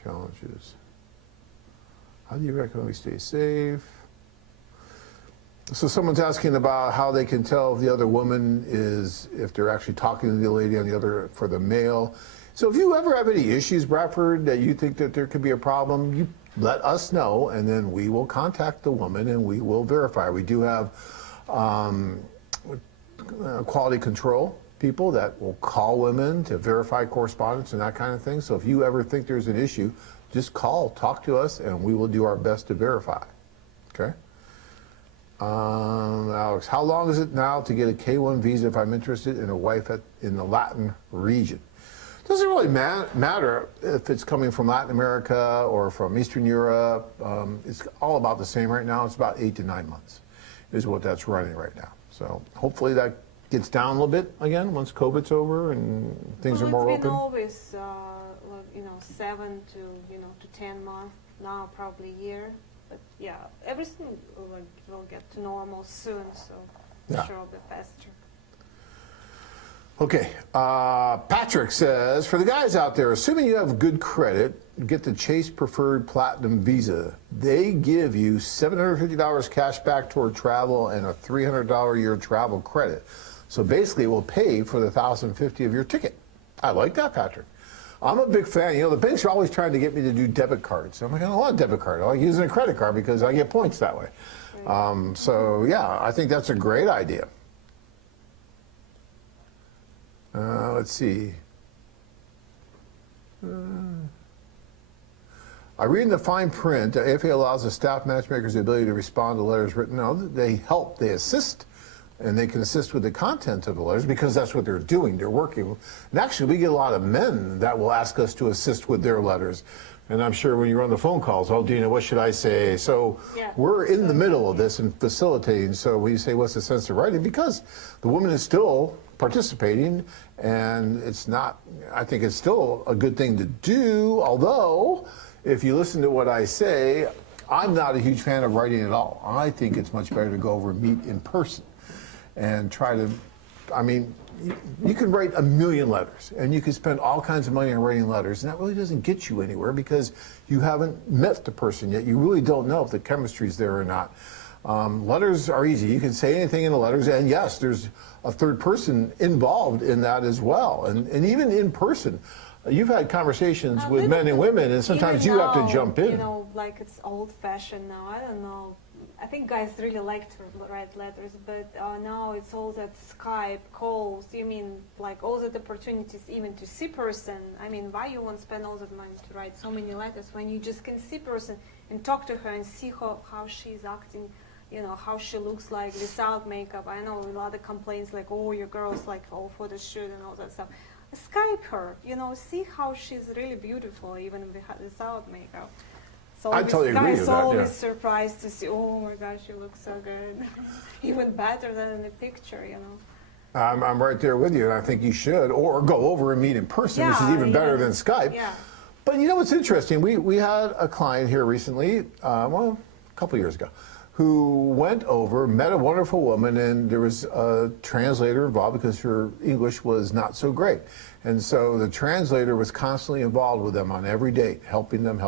Challenges. How do you recommend we stay safe? So someone's asking about how they can tell if the other woman is, if they're actually talking to the lady on the other for the male. So if you ever have any issues, Bradford, that you think that there could be a problem, you let us know, and then we will contact the woman and we will verify. We do have quality control people that will call women to verify correspondence and that kind of thing. So if you ever think there's an issue, just call, talk to us, and we will do our best to verify. Okay? Alex, how long is it now to get a K-1 visa if I'm interested in a wife in the Latin region? Doesn't really matter if it's coming from Latin America or from Eastern Europe. It's all about the same right now. It's about 8 to 9 months is what that's running right now. So hopefully that gets down a little bit again once COVID's over and things are more it's been open. always, 7 to 10 months, now probably a year. But yeah, everything will get to normal soon, so Yeah. sure it'll be faster. Okay, Patrick says, for the guys out there, assuming you have good credit, get the Chase Preferred Platinum Visa. They give you $750 cash back toward travel and a $300 a year travel credit. So basically it will pay for the $1,050 of your ticket. I like that, Patrick. I'm a big fan. The banks are always trying to get me to do debit cards. I'm like, I don't want a debit card. I like using a credit card because I get points that way. So yeah, I think that's a great idea. Let's see. I read in the fine print that AFA allows the staff matchmakers the ability to respond to letters written. No, they help, they assist, and they can assist with the content of the letters because that's what they're doing. They're working. And actually, we get a lot of men that will ask us to assist with their letters. And I'm sure when you run the phone calls, oh, Dina, what should I say? So yeah, we're in the middle of this and facilitating. So when you say, what's the sense of writing? Because the woman is still participating, and it's not, I think it's still a good thing to do, although if you listen to what I say, I'm not a huge fan of writing at all. I think it's much better to go over and meet in person and try to, I mean, you can write a million letters and you can spend all kinds of money on writing letters, and that really doesn't get you anywhere because you haven't met the person yet. You really don't know if the chemistry's there or not. Letters are easy. You can say anything in the letters, and yes, there's a third person involved in that as well. And even in person, you've had conversations with men and women, and sometimes you have to jump in. Like it's old-fashioned now. I don't know. I think guys really like to write letters, but now it's all that Skype calls. You mean like all that opportunities even to see person. I mean, why you won't spend all that money to write so many letters when you just can see person and talk to her and see how she's acting, how she looks like without makeup. I know a lot of complaints like, oh, your girl's like all photo shoot and all that stuff. Skype her, see how she's really beautiful even without makeup. So I totally agree with that. Guys always Yeah. surprised to see, oh my gosh, you look so good, even better than in the picture, I'm right there with you, and I think you should, or go over and meet in person, which is even better than Skype. Yeah. But you know what's interesting? We had a client here recently, a couple years ago, who went over, met a wonderful woman, and there was a translator involved because her English was not so great. And so the translator was constantly involved with them on every date, helping them.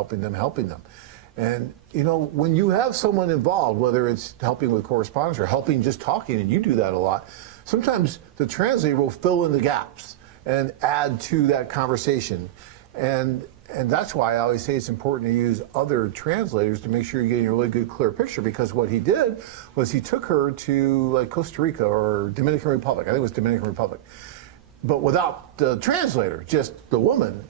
And, when you have someone involved, whether it's helping with correspondence or helping just talking, and you do that a lot, sometimes the translator will fill in the gaps and add to that conversation. And that's why I always say it's important to use other translators to make sure you're getting a really good, clear picture, because what he did was he took her to like Costa Rica or Dominican Republic. I think it was Dominican Republic. But without the translator, just the woman.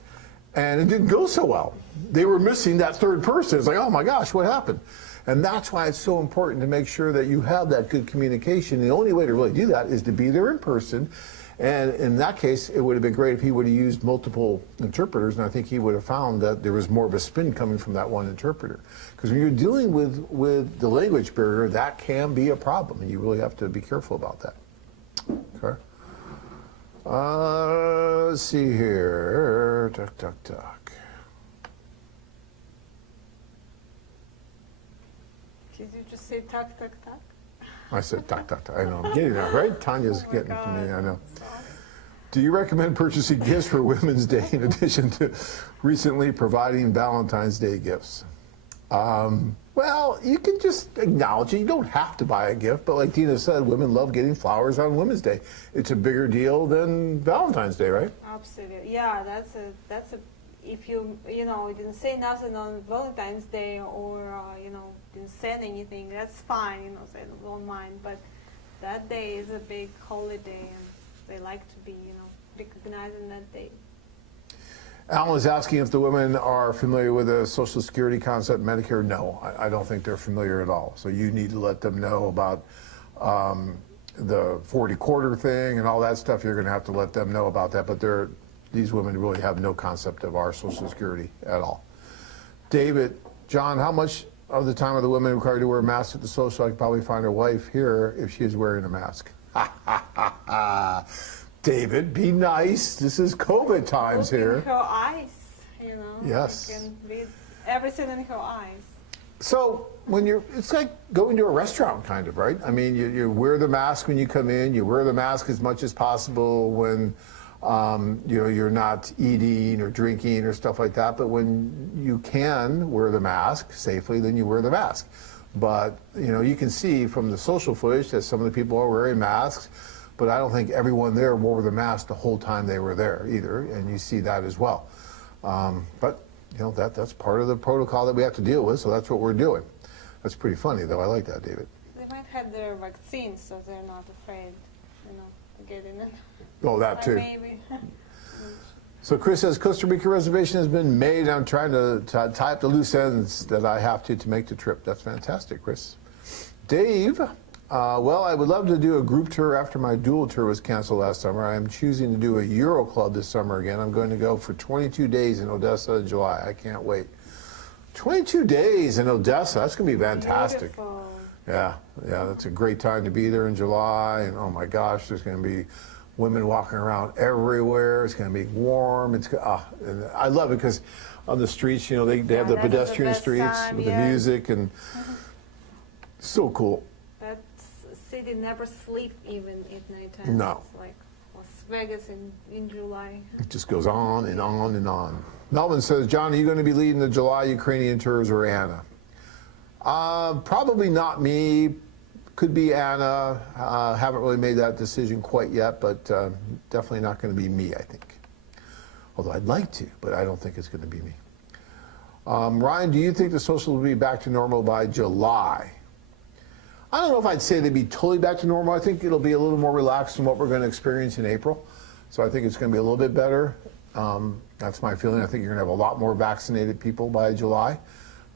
And it didn't go so well. They were missing that third person. It's like, oh my gosh, what happened? And that's why it's so important to make sure that you have that good communication. The only way to really do that is to be there in person. And in that case, it would have been great if he would have used multiple interpreters, and I think he would have found that there was more of a spin coming from that one interpreter. Because when you're dealing with the language barrier, that can be a problem, and you really have to be careful about that. Okay. Let's see here. Tuck. Did you just say tuck? I said tuck. I know. I'm getting that, right? Tanya's getting to me, I know. Do you recommend purchasing gifts for Women's Day in addition to recently providing Valentine's Day gifts? Well, you can just acknowledge it. You don't have to buy a gift, but like Dina said, women love getting flowers on Women's Day. It's a bigger deal than Valentine's Day, right? Absolutely. Yeah, that's a. If you didn't say nothing on Valentine's Day or didn't send anything, that's fine. So I don't mind. But that day is a big holiday, and they like to be recognizing that day. Alan is asking if the women are familiar with the Social Security concept, Medicare. No, I don't think they're familiar at all. So you need to let them know about the 40 quarter thing and all that stuff. You're going to have to let them know about that. But these women really have no concept of our Social Security at all. David, John, how much of the time are the women required to wear masks at the social? I could probably find a wife here if she is wearing a mask. David, be nice. This is COVID times here. Her eyes, you know. Yes. You can read everything in her eyes. So it's like going to a restaurant, kind of, right? I mean, you wear the mask when you come in. You wear the mask as much as possible when you're not eating or drinking or stuff like that. But when you can wear the mask safely, then you wear the mask. But you can see from the social footage that some of the people are wearing masks. But I don't think everyone there wore the mask the whole time they were there either, and you see that as well. But that's part of the protocol that we have to deal with, so that's what we're doing. That's pretty funny, though. I like that, David. They might have their vaccine, so they're not afraid, to get in it. Oh, that too. Maybe. So Chris says, Costa Rica reservation has been made. I'm trying to tie up the loose ends that I have to make the trip. That's fantastic, Chris. Dave, well, I would love to do a group tour after my dual tour was canceled last summer. I am choosing to do a Euro Club this summer again. I'm going to go for 22 days in Odessa in July. I can't wait. 22 days in Odessa. That's going to be fantastic. Beautiful. Yeah, that's a great time to be there in July. And oh my gosh, there's going to be women walking around everywhere. It's going to be warm. And I love it because on the streets, they have the pedestrian streets with the music and so cool. That city never sleep even at nighttime. No. It's like Las Vegas in July. It just goes on and on and on. Melvin says, John, are you going to be leading the July Ukrainian tours or Anna? Probably not me. Could be Anna. Haven't really made that decision quite yet, but definitely not going to be me, I think. Although I'd like to, but I don't think it's going to be me. Ryan, do you think the socials will be back to normal by July? I don't know if I'd say they'd be totally back to normal. I think it'll be a little more relaxed than what we're going to experience in April. So I think it's going to be a little bit better. That's my feeling. I think you're going to have a lot more vaccinated people by July.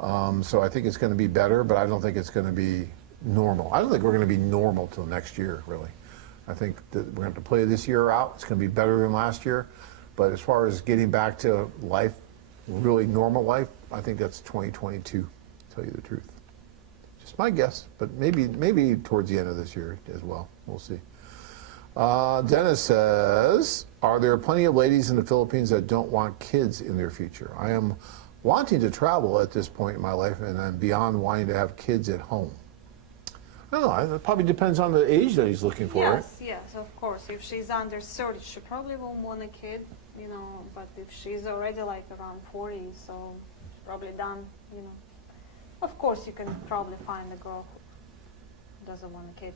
So I think it's going to be better, but I don't think it's going to be normal. I don't think we're going to be normal till next year, really. I think that we're going to have to play this year out. It's going to be better than last year. But as far as getting back to life, really normal life, I think that's 2022, to tell you the truth. Just my guess, but maybe towards the end of this year as well. We'll see. Dennis says, are there plenty of ladies in the Philippines that don't want kids in their future? I am wanting to travel at this point in my life, and I'm beyond wanting to have kids at home. I don't know. It probably depends on the age that he's looking for. Yes, of course. If she's under 30, she probably won't want a kid, but if she's already like around 40, so probably done, Of course, you can probably find a girl who doesn't want a kid.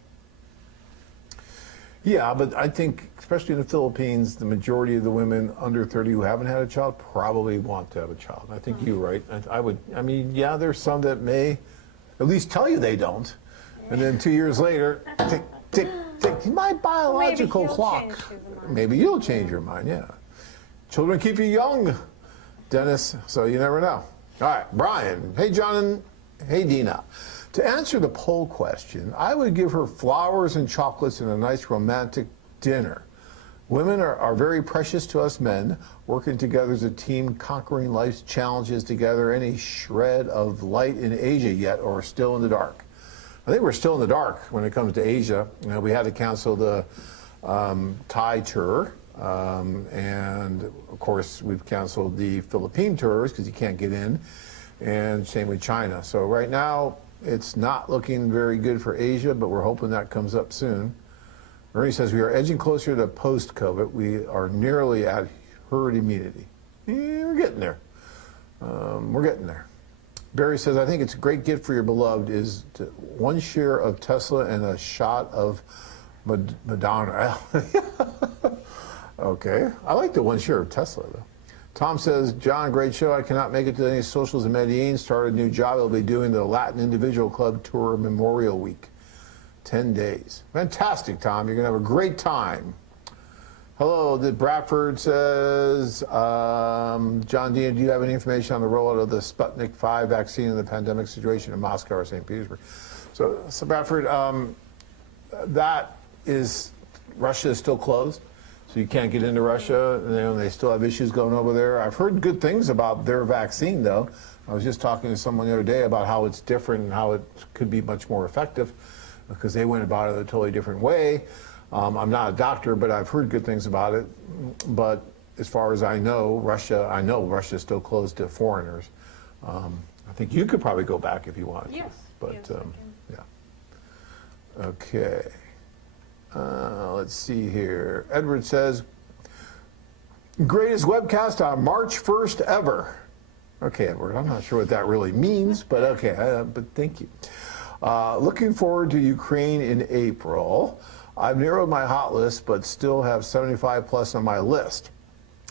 Yeah, but I think, especially in the Philippines, the majority of the women under 30 who haven't had a child probably want to have a child. I think you're right. There's some that may at least tell you they don't. And then 2 years later, tick, tick, tick, my biological clock. Maybe you'll change your mind, yeah. Children keep you young, Dennis, so you never know. All right, Brian. Hey, John, and hey, Dina. To answer the poll question, I would give her flowers and chocolates and a nice romantic dinner. Women are very precious to us men, working together as a team, conquering life's challenges together. Any shred of light in Asia yet, or still in the dark? I think we're still in the dark when it comes to Asia. We had to cancel the Thai tour. And of course, we've canceled the Philippine tours because you can't get in. And same with China. So right now, it's not looking very good for Asia, but we're hoping that comes up soon. Ernie says, we are edging closer to post-COVID. We are nearly at herd immunity. We're getting there. We're getting there. Barry says, I think it's a great gift for your beloved is one share of Tesla and a shot of Madonna. Okay. I like the one share of Tesla, though. Tom says, John, great show. I cannot make it to any socials in Medellin. Started a new job. I'll be doing the Latin Individual Club Tour Memorial Week. 10 days. Fantastic, Tom. You're going to have a great time. Hello, the Bradford says, John Dina, do you have any information on the rollout of the Sputnik 5 vaccine in the pandemic situation in Moscow or St. Petersburg? So Bradford, Russia is still closed. So you can't get into Russia, and they still have issues going over there. I've heard good things about their vaccine, though. I was just talking to someone the other day about how it's different and how it could be much more effective because they went about it a totally different way. I'm not a doctor, but I've heard good things about it. But as far as I know Russia's still closed to foreigners. I think you could probably go back if you wanted Yes. to. But Yes, I can. yeah. Okay. Let's see here. Edward says, greatest webcast on March 1st ever. Okay, Edward, I'm not sure what that really means, but okay, but thank you. Looking forward to Ukraine in April. I've narrowed my hot list, but still have 75 plus on my list.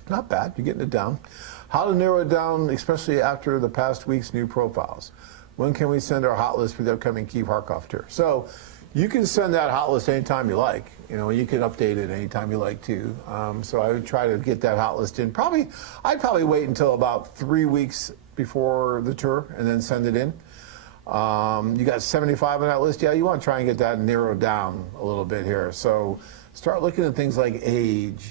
Not bad, you're getting it down. How to narrow it down, especially after the past week's new profiles. When can we send our hot list for the upcoming Kiev Harkov tour? So you can send that hot list anytime you like. You know, you can update it anytime you like too. So I would try to get that hot list in. I'd probably wait until about 3 weeks before the tour and then send it in. You got 75 on that list. Yeah, you want to try and get that narrowed down a little bit here. So start looking at things like age,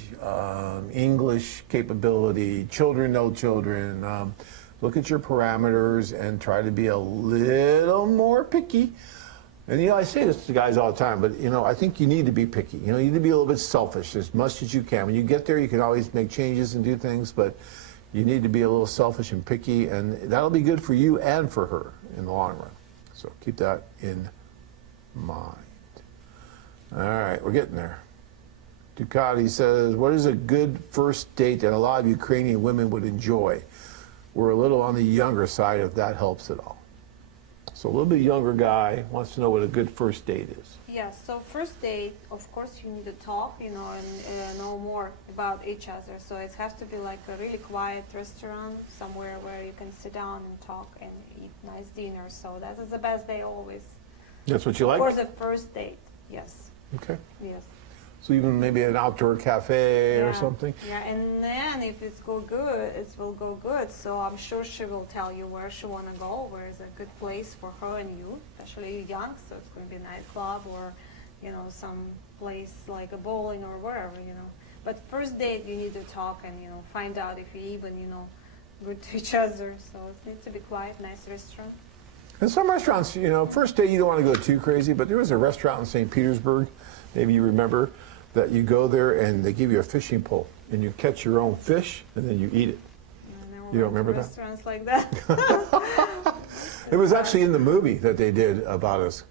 English capability, children, no children. Look at your parameters and try to be a little more picky. And I say this to guys all the time, but I think you need to be picky. You need to be a little bit selfish as much as you can. When you get there, you can always make changes and do things, but you need to be a little selfish and picky, and that'll be good for you and for her in the long run. So keep that in mind. All right, we're getting there. Ducati says, what is a good first date that a lot of Ukrainian women would enjoy? We're a little on the younger side, if that helps at all. So a little bit younger guy wants to know what a good first date is. Yeah, so first date, of course, you need to talk, and know more about each other. So it has to be like a really quiet restaurant, somewhere where you can sit down and talk and eat nice dinner. So that is the best day always. That's what you like? For the first date, yes. Okay. Yes. So even maybe an outdoor cafe or something? Yeah, and then if it will go good. So I'm sure she will tell you where she want to go, where is a good place for her and you, especially you young. So it's going to be a nightclub or, some place like a bowling or wherever, But first date, you need to talk and, find out if you even, good to each other. So it needs to be quiet, nice restaurant. In some restaurants, first date you don't want to go too crazy, but there was a restaurant in St. Petersburg, maybe you remember, that you go there and they give you a fishing pole and you catch your own fish and then you eat it. You don't remember that? Restaurants like that. It was actually in the movie that they did about us,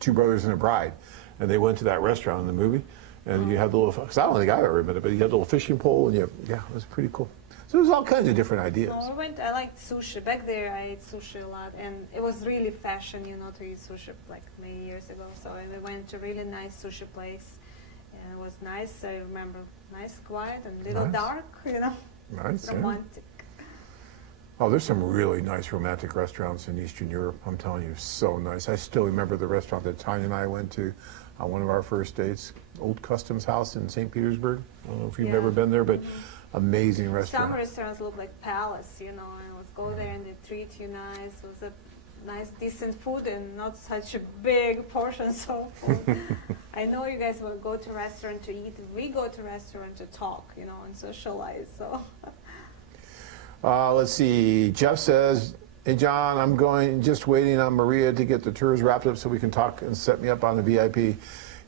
two brothers and a bride, and they went to that restaurant in the movie, and you had the little. Cause I don't think I've ever been, but you had the little fishing pole, and it was pretty cool. So there's all kinds of different ideas. I liked sushi. Back there, I ate sushi a lot, and it was really fashion, to eat sushi like many years ago. So we went to a really nice sushi place. And it was nice. I remember, nice, quiet, and a little dark. Nice, romantic. Yeah. Oh, there's some really nice romantic restaurants in Eastern Europe. I'm telling you, so nice. I still remember the restaurant that Tanya and I went to on one of our first dates, Old Customs House in St. Petersburg. I don't know if you've ever been there, but amazing restaurant. Some restaurants look like palace, and let's go there and they treat you nice. It was a nice, decent food and not such a big portion. So I know you guys will go to a restaurant to eat. We go to a restaurant to talk, and socialize. So. Let's see. Jeff says, hey, John, I'm just waiting on Maria to get the tours wrapped up so we can talk and set me up on the VIP.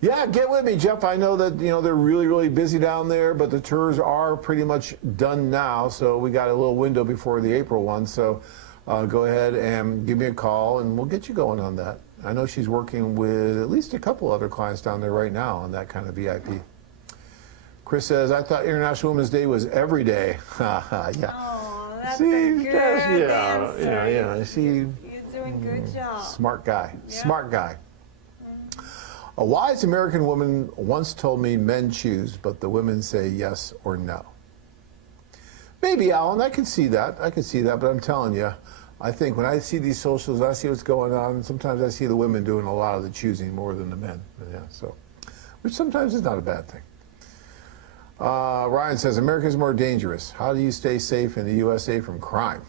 Yeah, get with me, Jeff. I know that, they're really, really busy down there, but the tours are pretty much done now. So we got a little window before the April one. So go ahead and give me a call and we'll get you going on that. I know she's working with at least a couple other clients down there right now on that kind of VIP. Chris says, I thought International Women's Day was every day. Yeah. Oh, that's See, a good answer. Yeah. See, you're doing a good job. Smart guy. Yeah. Smart guy. A wise American woman once told me men choose, but the women say yes or no. Maybe, Alan, I can see that. But I'm telling you, I think when I see these socials, I see what's going on, sometimes I see the women doing a lot of the choosing more than the men. Which sometimes is not a bad thing. Ryan says, America is more dangerous. How do you stay safe in the USA from crime?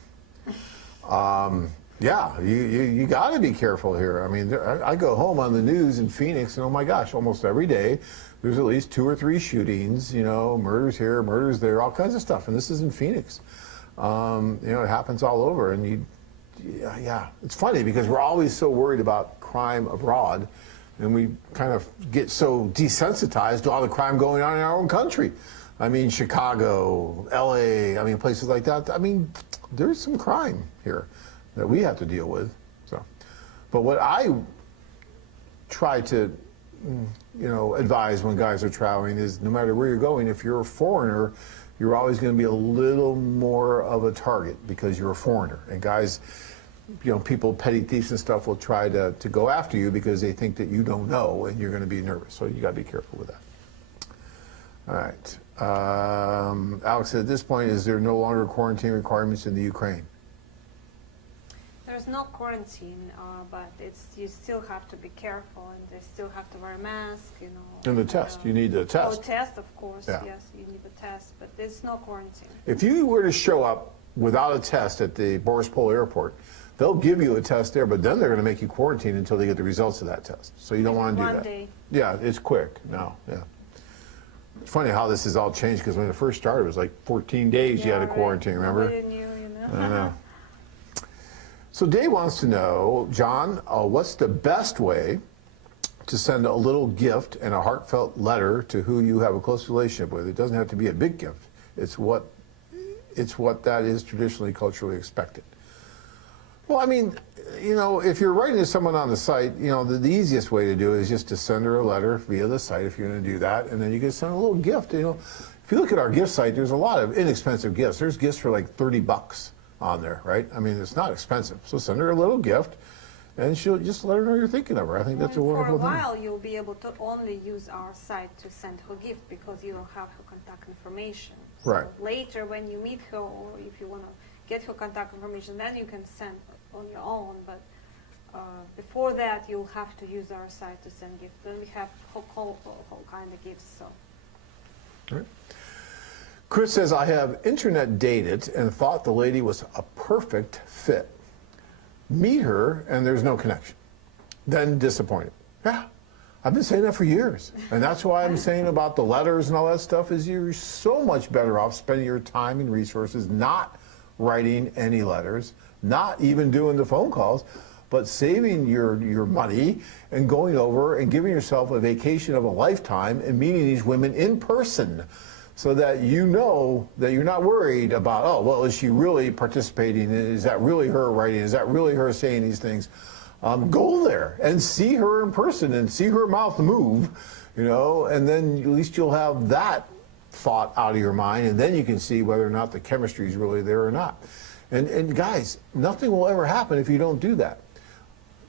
Yeah, you got to be careful here. I mean, I go home on the news in Phoenix, and oh my gosh, almost every day there's at least 2 or 3 shootings, murders here, murders there, all kinds of stuff. And this is in Phoenix. It happens all over. And it's funny because we're always so worried about crime abroad, and we kind of get so desensitized to all the crime going on in our own country. I mean, Chicago, LA, I mean, places like that. I mean, there's some crime here that we have to deal with. So, but what I try to, advise when guys are traveling is no matter where you're going, if you're a foreigner, you're always going to be a little more of a target because you're a foreigner. And guys, people, petty thieves and stuff will try to go after you because they think that you don't know and you're going to be nervous. So you got to be careful with that. All right. Alex said, at this point, is there no longer quarantine requirements in the Ukraine? There's no quarantine, but you still have to be careful, and they still have to wear a mask, And the test, you need the test. Oh, test, of course, Yeah. yes, you need a test, but there's no quarantine. If you were to show up without a test at the Boryspil airport, they'll give you a test there, but then they're going to make you quarantine until they get the results of that test. So you don't want to do that. 1 day. Yeah, it's quick now, yeah. It's funny how this has all changed because when it first started, it was like 14 days you had to quarantine, remember? Nobody knew, I know. So Dave wants to know, John, what's the best way to send a little gift and a heartfelt letter to who you have a close relationship with? It doesn't have to be a big gift. It's what that is traditionally, culturally expected. Well, I mean, if you're writing to someone on the site, the easiest way to do it is just to send her a letter via the site if you're going to do that, and then you can send a little gift. If you look at our gift site, there's a lot of inexpensive gifts. There's gifts for like $30 on there, right? I mean, it's not expensive. So send her a little gift, and she'll just let her know you're thinking of her. I think that's a wonderful thing. For a while, you'll be able to only use our site to send her gift because you don't have her contact information. So Right. later, when you meet her, or if you want to get her contact information, then you can send on your own. But before that, you'll have to use our site to send gifts. Then we have whole kind of gifts. So. All right. Chris says, I have internet dated and thought the lady was a perfect fit. Meet her and there's no connection. Then disappointed. Yeah, I've been saying that for years. And that's why I'm saying about the letters and all that stuff is you're so much better off spending your time and resources not writing any letters, not even doing the phone calls, but saving your money and going over and giving yourself a vacation of a lifetime and meeting these women in person so that you know that you're not worried about, oh, well, is she really participating? Is that really her writing? Is that really her saying these things? Go there and see her in person and see her mouth move, and then at least you'll have that thought out of your mind, and then you can see whether or not the chemistry is really there or not. And guys, nothing will ever happen if you don't do that.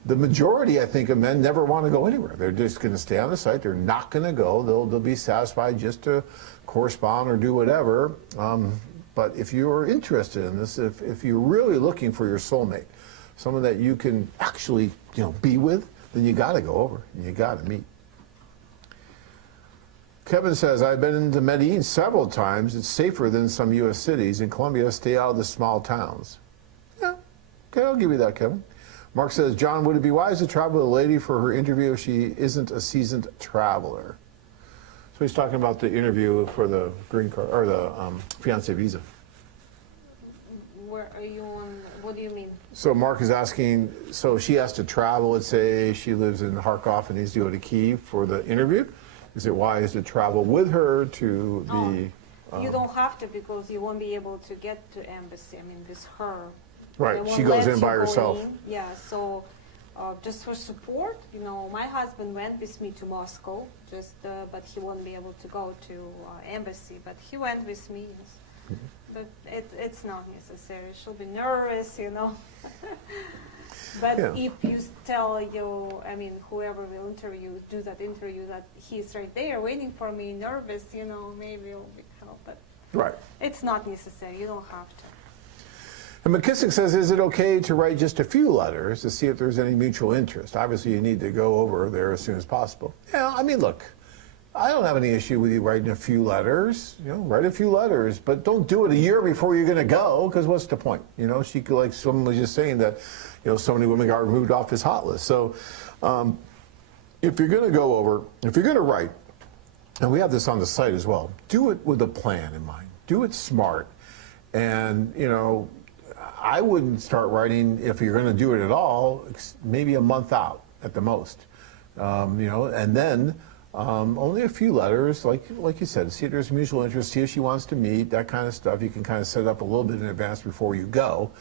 The majority, I think, of men never want to go anywhere. They're just going to stay on the site. They're not going to go. They'll be satisfied just to correspond or do whatever. But if you're interested in this, if you're really looking for your soulmate, someone that you can actually be with, then you got to go over and you got to meet. Kevin says, I've been into Medellin several times. It's safer than some U.S. cities. In Colombia, stay out of the small towns. Yeah, okay, I'll give you that, Kevin. Mark says, John, would it be wise to travel with a lady for her interview if she isn't a seasoned traveler? So he's talking about the interview for the green card, or the fiancé visa. Where are you on? What do you mean? So Mark is asking, so she has to travel, let's say she lives in Kharkov and needs to go to Kyiv for the interview. Is it wise to travel with her to the... you don't have to because you won't be able to get to embassy, with her. Right, They she won't goes let in by you go herself. in. Yeah, so just for support, my husband went with me to Moscow, but he won't be able to go to embassy, but he went with me, yes. Mm-hmm. But it's not necessary. She'll be nervous, But Yeah. if you tell whoever will do that interview, that he's right there waiting for me, nervous, maybe it'll be help. But Right. it's not necessary. You don't have to. And McKissick says, is it okay to write just a few letters to see if there's any mutual interest? Obviously, you need to go over there as soon as possible. Yeah, look, I don't have any issue with you writing a few letters. Write a few letters, but don't do it a year before you're going to go, because what's the point? She could, like someone was just saying that, so many women got removed off his hot list. So if you're going to go over, if you're going to write, and we have this on the site as well, do it with a plan in mind. Do it smart. And, I wouldn't start writing, if you're going to do it at all, maybe a month out at the most. And then Only a few letters, like you said, see if there's mutual interest, see if she wants to meet, that kind of stuff. You can kind of set it up a little bit in advance before you go.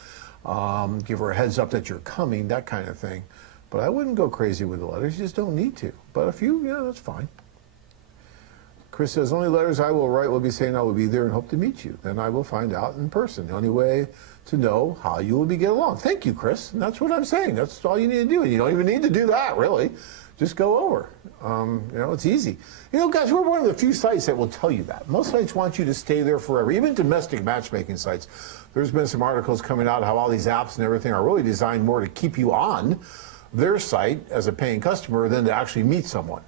Give her a heads up that you're coming, that kind of thing. But I wouldn't go crazy with the letters. You just don't need to. But a few, yeah, that's fine. Chris says, only letters I will write will be saying I will be there and hope to meet you. Then I will find out in person. The only way to know how you will be get along. Thank you, Chris. And that's what I'm saying. That's all you need to do. And you don't even need to do that, really. Just go over. You know, it's easy. You know, guys, we're one of the few sites that will tell you that. Most sites want you to stay there forever. Even domestic matchmaking sites. There's been some articles coming out how all these apps and everything are really designed more to keep you on their site as a paying customer than to actually meet someone.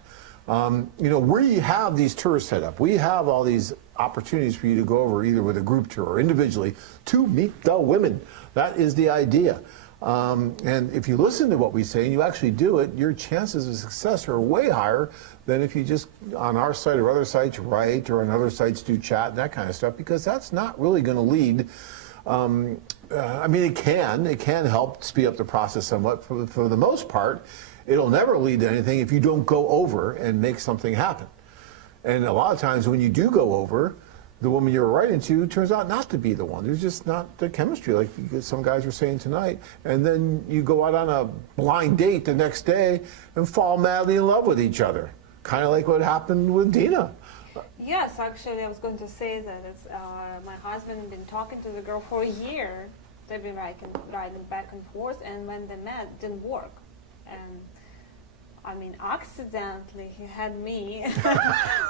You know, we have these tours set up. We have all these opportunities for you to go over either with a group tour or individually to meet the women. That is the idea. And if you listen to what we say and you actually do it, your chances of success are way higher than if you just on our site or other sites write or on other sites do chat and that kind of stuff, because that's not really going to lead. I mean, it can help speed up the process somewhat. For the most part, it'll never lead to anything if you don't go over and make something happen. And a lot of times when you do go over, the woman you're writing to turns out not to be the one. There's just not the chemistry, like some guys were saying tonight. And then you go out on a blind date the next day and fall madly in love with each other. Kind of like what happened with Dina. Yes, actually, I was going to say that it's, my husband had been talking to the girl for a year. They've been writing back and forth, and when they met, it didn't work. And I mean, accidentally, he had me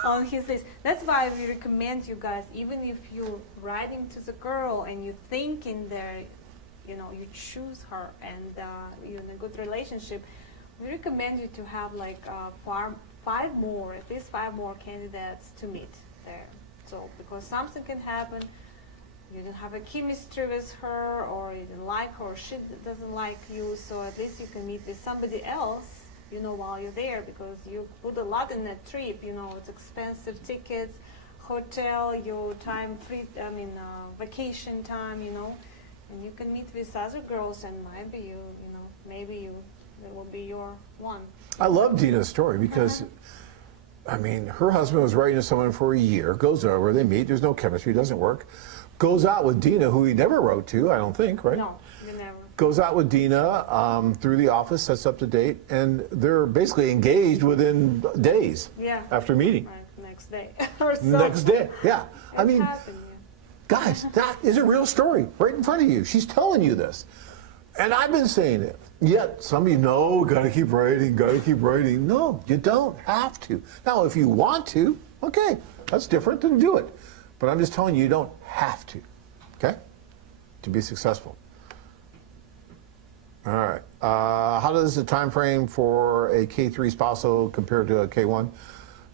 on his list. That's why we recommend you guys, even if you're writing to the girl and you're thinking there, you know, you choose her and you're in a good relationship, we recommend you to have like at least five more candidates to meet there. So, because something can happen, you didn't have a chemistry with her, or you didn't like her, or she doesn't like you, so at least you can meet with somebody else, you know, while you're there, because you put a lot in that trip, you know, it's expensive tickets, hotel, your time, vacation time, you know, and you can meet with other girls, and maybe that will be your one. I love Dina's story because, I mean, her husband was writing to someone for a year, goes over, they meet, there's no chemistry, doesn't work, goes out with Dina, who he never wrote to, I don't think, right? No, you never. Goes out with Dina through the office, sets up the date, and they're basically engaged within days after meeting. Right, next day. Or so. Next day, yeah. I mean, happened, guys, that is a real story right in front of you. She's telling you this. And I've been saying it. Yet some of you know, gotta keep writing, gotta keep writing. No, you don't have to. Now, if you want to, okay, that's different, then do it. But I'm just telling you, you don't have to, okay, to be successful. All right. How does the time frame for a K3 spousal compare to a K1?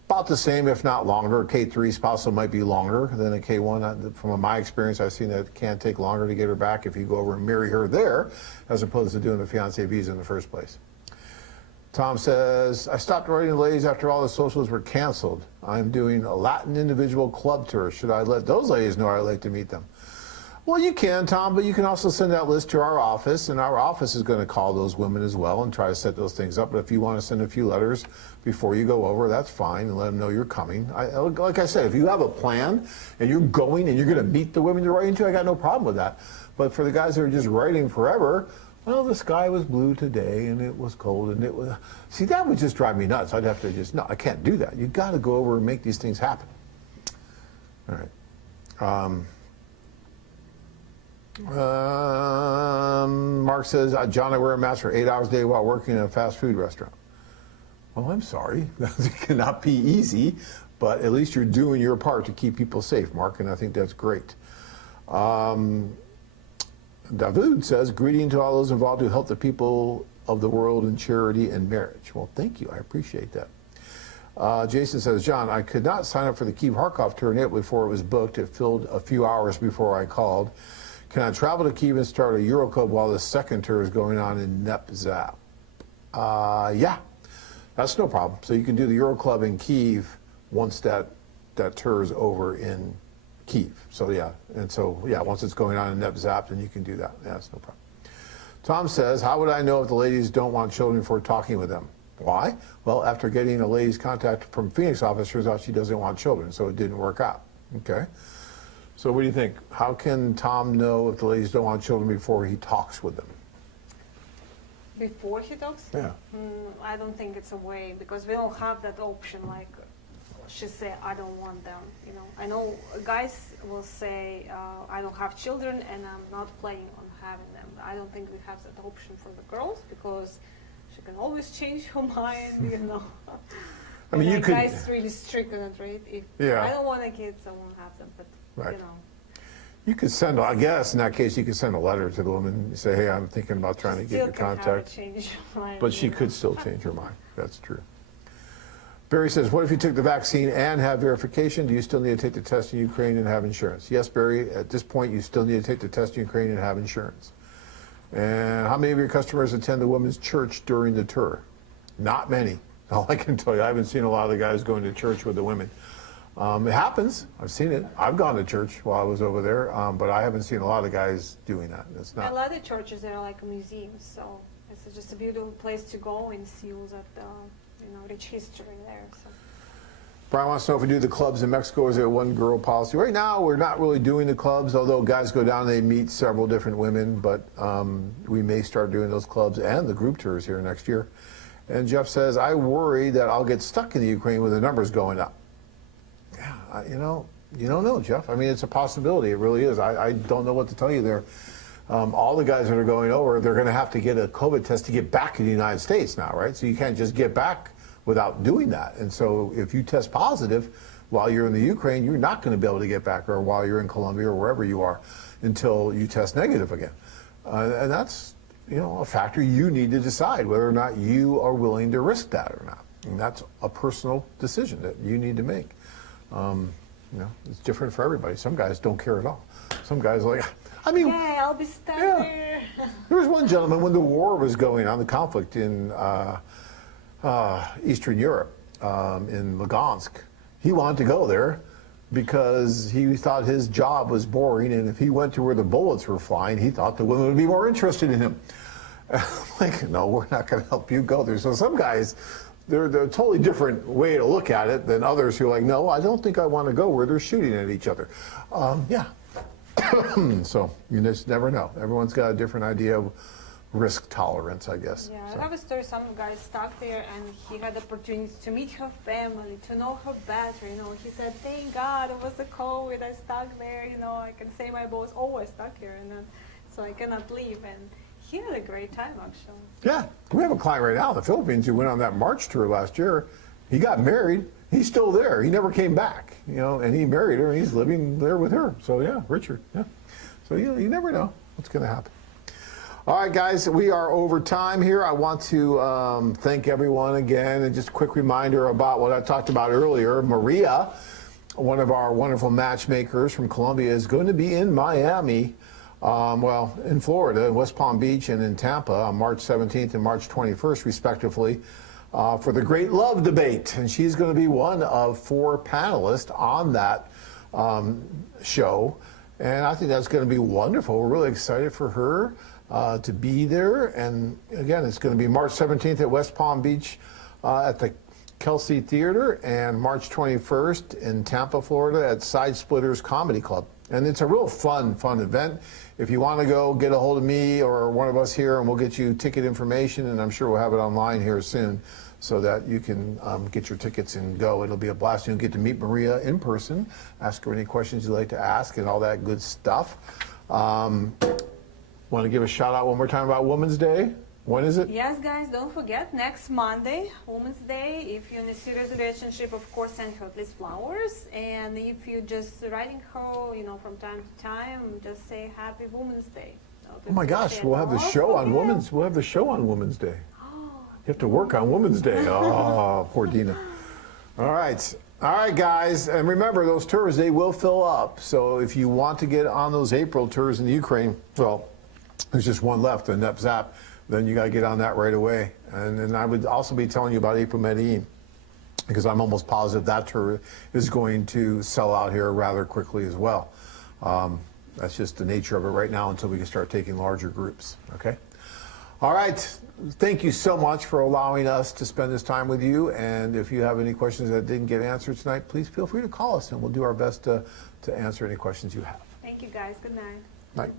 About the same, if not longer. A K3 spousal might be longer than a K1. From my experience, I've seen that it can take longer to get her back if you go over and marry her there, as opposed to doing the fiancé visa in the first place. Tom says, I stopped writing to ladies after all the socials were canceled. I'm doing a Latin individual club tour. Should I let those ladies know I'd like to meet them? Well, you can, Tom, but you can also send that list to our office, and our office is going to call those women as well and try to set those things up. But if you want to send a few letters before you go over, that's fine, and let them know you're coming. Like I said, if you have a plan and you're going and you're going to meet the women you're writing to, I got no problem with that. But for the guys that are just writing forever, well, the sky was blue today, and it was cold, and it was... See, that would just drive me nuts. I'd have to just... No, I can't do that. You've got to go over and make these things happen. All right. Mark says, John, I wear a mask for 8 hours a day while working in a fast food restaurant. Well, I'm sorry. That cannot be easy, but at least you're doing your part to keep people safe, Mark, and I think that's great. David says, greeting to all those involved who help the people of the world in charity and marriage. Well, thank you. I appreciate that. Jason says, John, I could not sign up for the Kiev Harkov tour in Italy before it was booked. It filled a few hours before I called. Can I travel to Kiev and start a Euro Club while the second tour is going on in Nepzap? Yeah, that's no problem. So you can do the Euro Club in Kiev once that tour is over in Kiev. So yeah, and so yeah, once it's going on in Nepzap, then you can do that. Yeah, that's no problem. Tom says, how would I know if the ladies don't want children before talking with them? Why? Well, after getting a lady's contact from Phoenix office, turns out she doesn't want children, so it didn't work out. Okay? So what do you think? How can Tom know if the ladies don't want children before he talks with them? Before he talks? Yeah. I don't think it's a way, because we don't have that option, like she said, I don't want them. You know, I know guys will say, I don't have children and I'm not planning on having them. I don't think we have that option for the girls, because she can always change her mind, you know. I mean, you could. Guys really strict on it, right? If I don't want a kid, I won't have them. But you know. You could send, I guess, in that case, you could send a letter to the woman and say, hey, I'm thinking about trying to get your contact. Change her mind, but she could still change her mind. That's true. Barry says, what if you took the vaccine and have verification? Do you still need to take the test in Ukraine and have insurance? Yes, Barry, at this point, you still need to take the test in Ukraine and have insurance. And how many of your customers attend the women's church during the tour? Not many. All I can tell you, I haven't seen a lot of the guys going to church with the women. It happens. I've seen it. I've gone to church while I was over there, but I haven't seen a lot of guys doing that. It's not. A lot of churches are like museums, so it's just a beautiful place to go and see all that, rich history there. So. Brian wants to know if we do the clubs in Mexico, is there a one-girl policy? Right now, we're not really doing the clubs, although guys go down and they meet several different women, but we may start doing those clubs and the group tours here next year. And Jeff says, I worry that I'll get stuck in the Ukraine with the numbers going up. Yeah, you don't know, Jeff. I mean, it's a possibility. It really is. I don't know what to tell you there. All the guys that are going over, they're going to have to get a COVID test to get back in the United States now, right? So you can't just get back without doing that. And so if you test positive while you're in the Ukraine, you're not going to be able to get back, or while you're in Colombia or wherever you are, until you test negative again. And that's, a factor you need to decide whether or not you are willing to risk that or not. And that's a personal decision that you need to make. It's different for everybody. Some guys don't care at all. Some guys are like, yeah, I'll be stuck there. There was one gentleman when the war was going on, the conflict in Eastern Europe, in Lugansk. He wanted to go there because he thought his job was boring, and if he went to where the bullets were flying, he thought the women would be more interested in him. Like, no, we're not going to help you go there. So some guys, they're a totally different way to look at it than others who are like, no, I don't think I want to go where they're shooting at each other. So you just never know. Everyone's got a different idea of risk tolerance, I guess. Yeah, so. I have a story. Some guy stuck there, and he had the opportunity to meet her family, to know her better. He said, "Thank God it was the COVID. I stuck there. I can say my boss, oh, I stuck here, and then so I cannot leave." And he had a great time, actually. Yeah, we have a client right now in the Philippines who went on that March tour last year. He got married. He's still there. He never came back, and he married her, and he's living there with her. So, yeah, Richard, yeah. So, you never know what's going to happen. All right, guys, we are over time here. I want to thank everyone again, and just a quick reminder about what I talked about earlier. Maria, one of our wonderful matchmakers from Colombia, is going to be in Miami, in Florida, in West Palm Beach, and in Tampa on March 17th and March 21st, respectively, for the Great Love Debate. And she's going to be one of 4 panelists on that show. And I think that's going to be wonderful. We're really excited for her to be there. And again, it's going to be March 17th at West Palm Beach at the Kelsey Theater, and March 21st in Tampa, Florida at Side Splitters Comedy Club. And it's a real fun event. If you want to go, get a hold of me or one of us here, and we'll get you ticket information, and I'm sure we'll have it online here soon so that you can get your tickets and go. It'll be a blast. You'll get to meet Maria in person, ask her any questions you'd like to ask, and all that good stuff. Want to give a shout out one more time about Women's Day? When is it? Yes, guys, don't forget, next Monday, Women's Day. If you're in a serious relationship, of course, send her at least flowers. And if you're just writing her, from time to time, just say Happy Women's Day. Oh my gosh, we'll have the show on Women's. We'll have the show on Women's Day. You have to work on Women's Day. Oh, poor Dina. All right, guys, and remember, those tours, they will fill up. So if you want to get on those April tours in the Ukraine, well, there's just one left, the NEPZAP. Then you got to get on that right away. And then I would also be telling you about April Medellin, because I'm almost positive that tour is going to sell out here rather quickly as well. That's just the nature of it right now until we can start taking larger groups, okay? All right. Thank you so much for allowing us to spend this time with you. And if you have any questions that didn't get answered tonight, please feel free to call us, and we'll do our best to answer any questions you have. Thank you, guys. Good night. Night.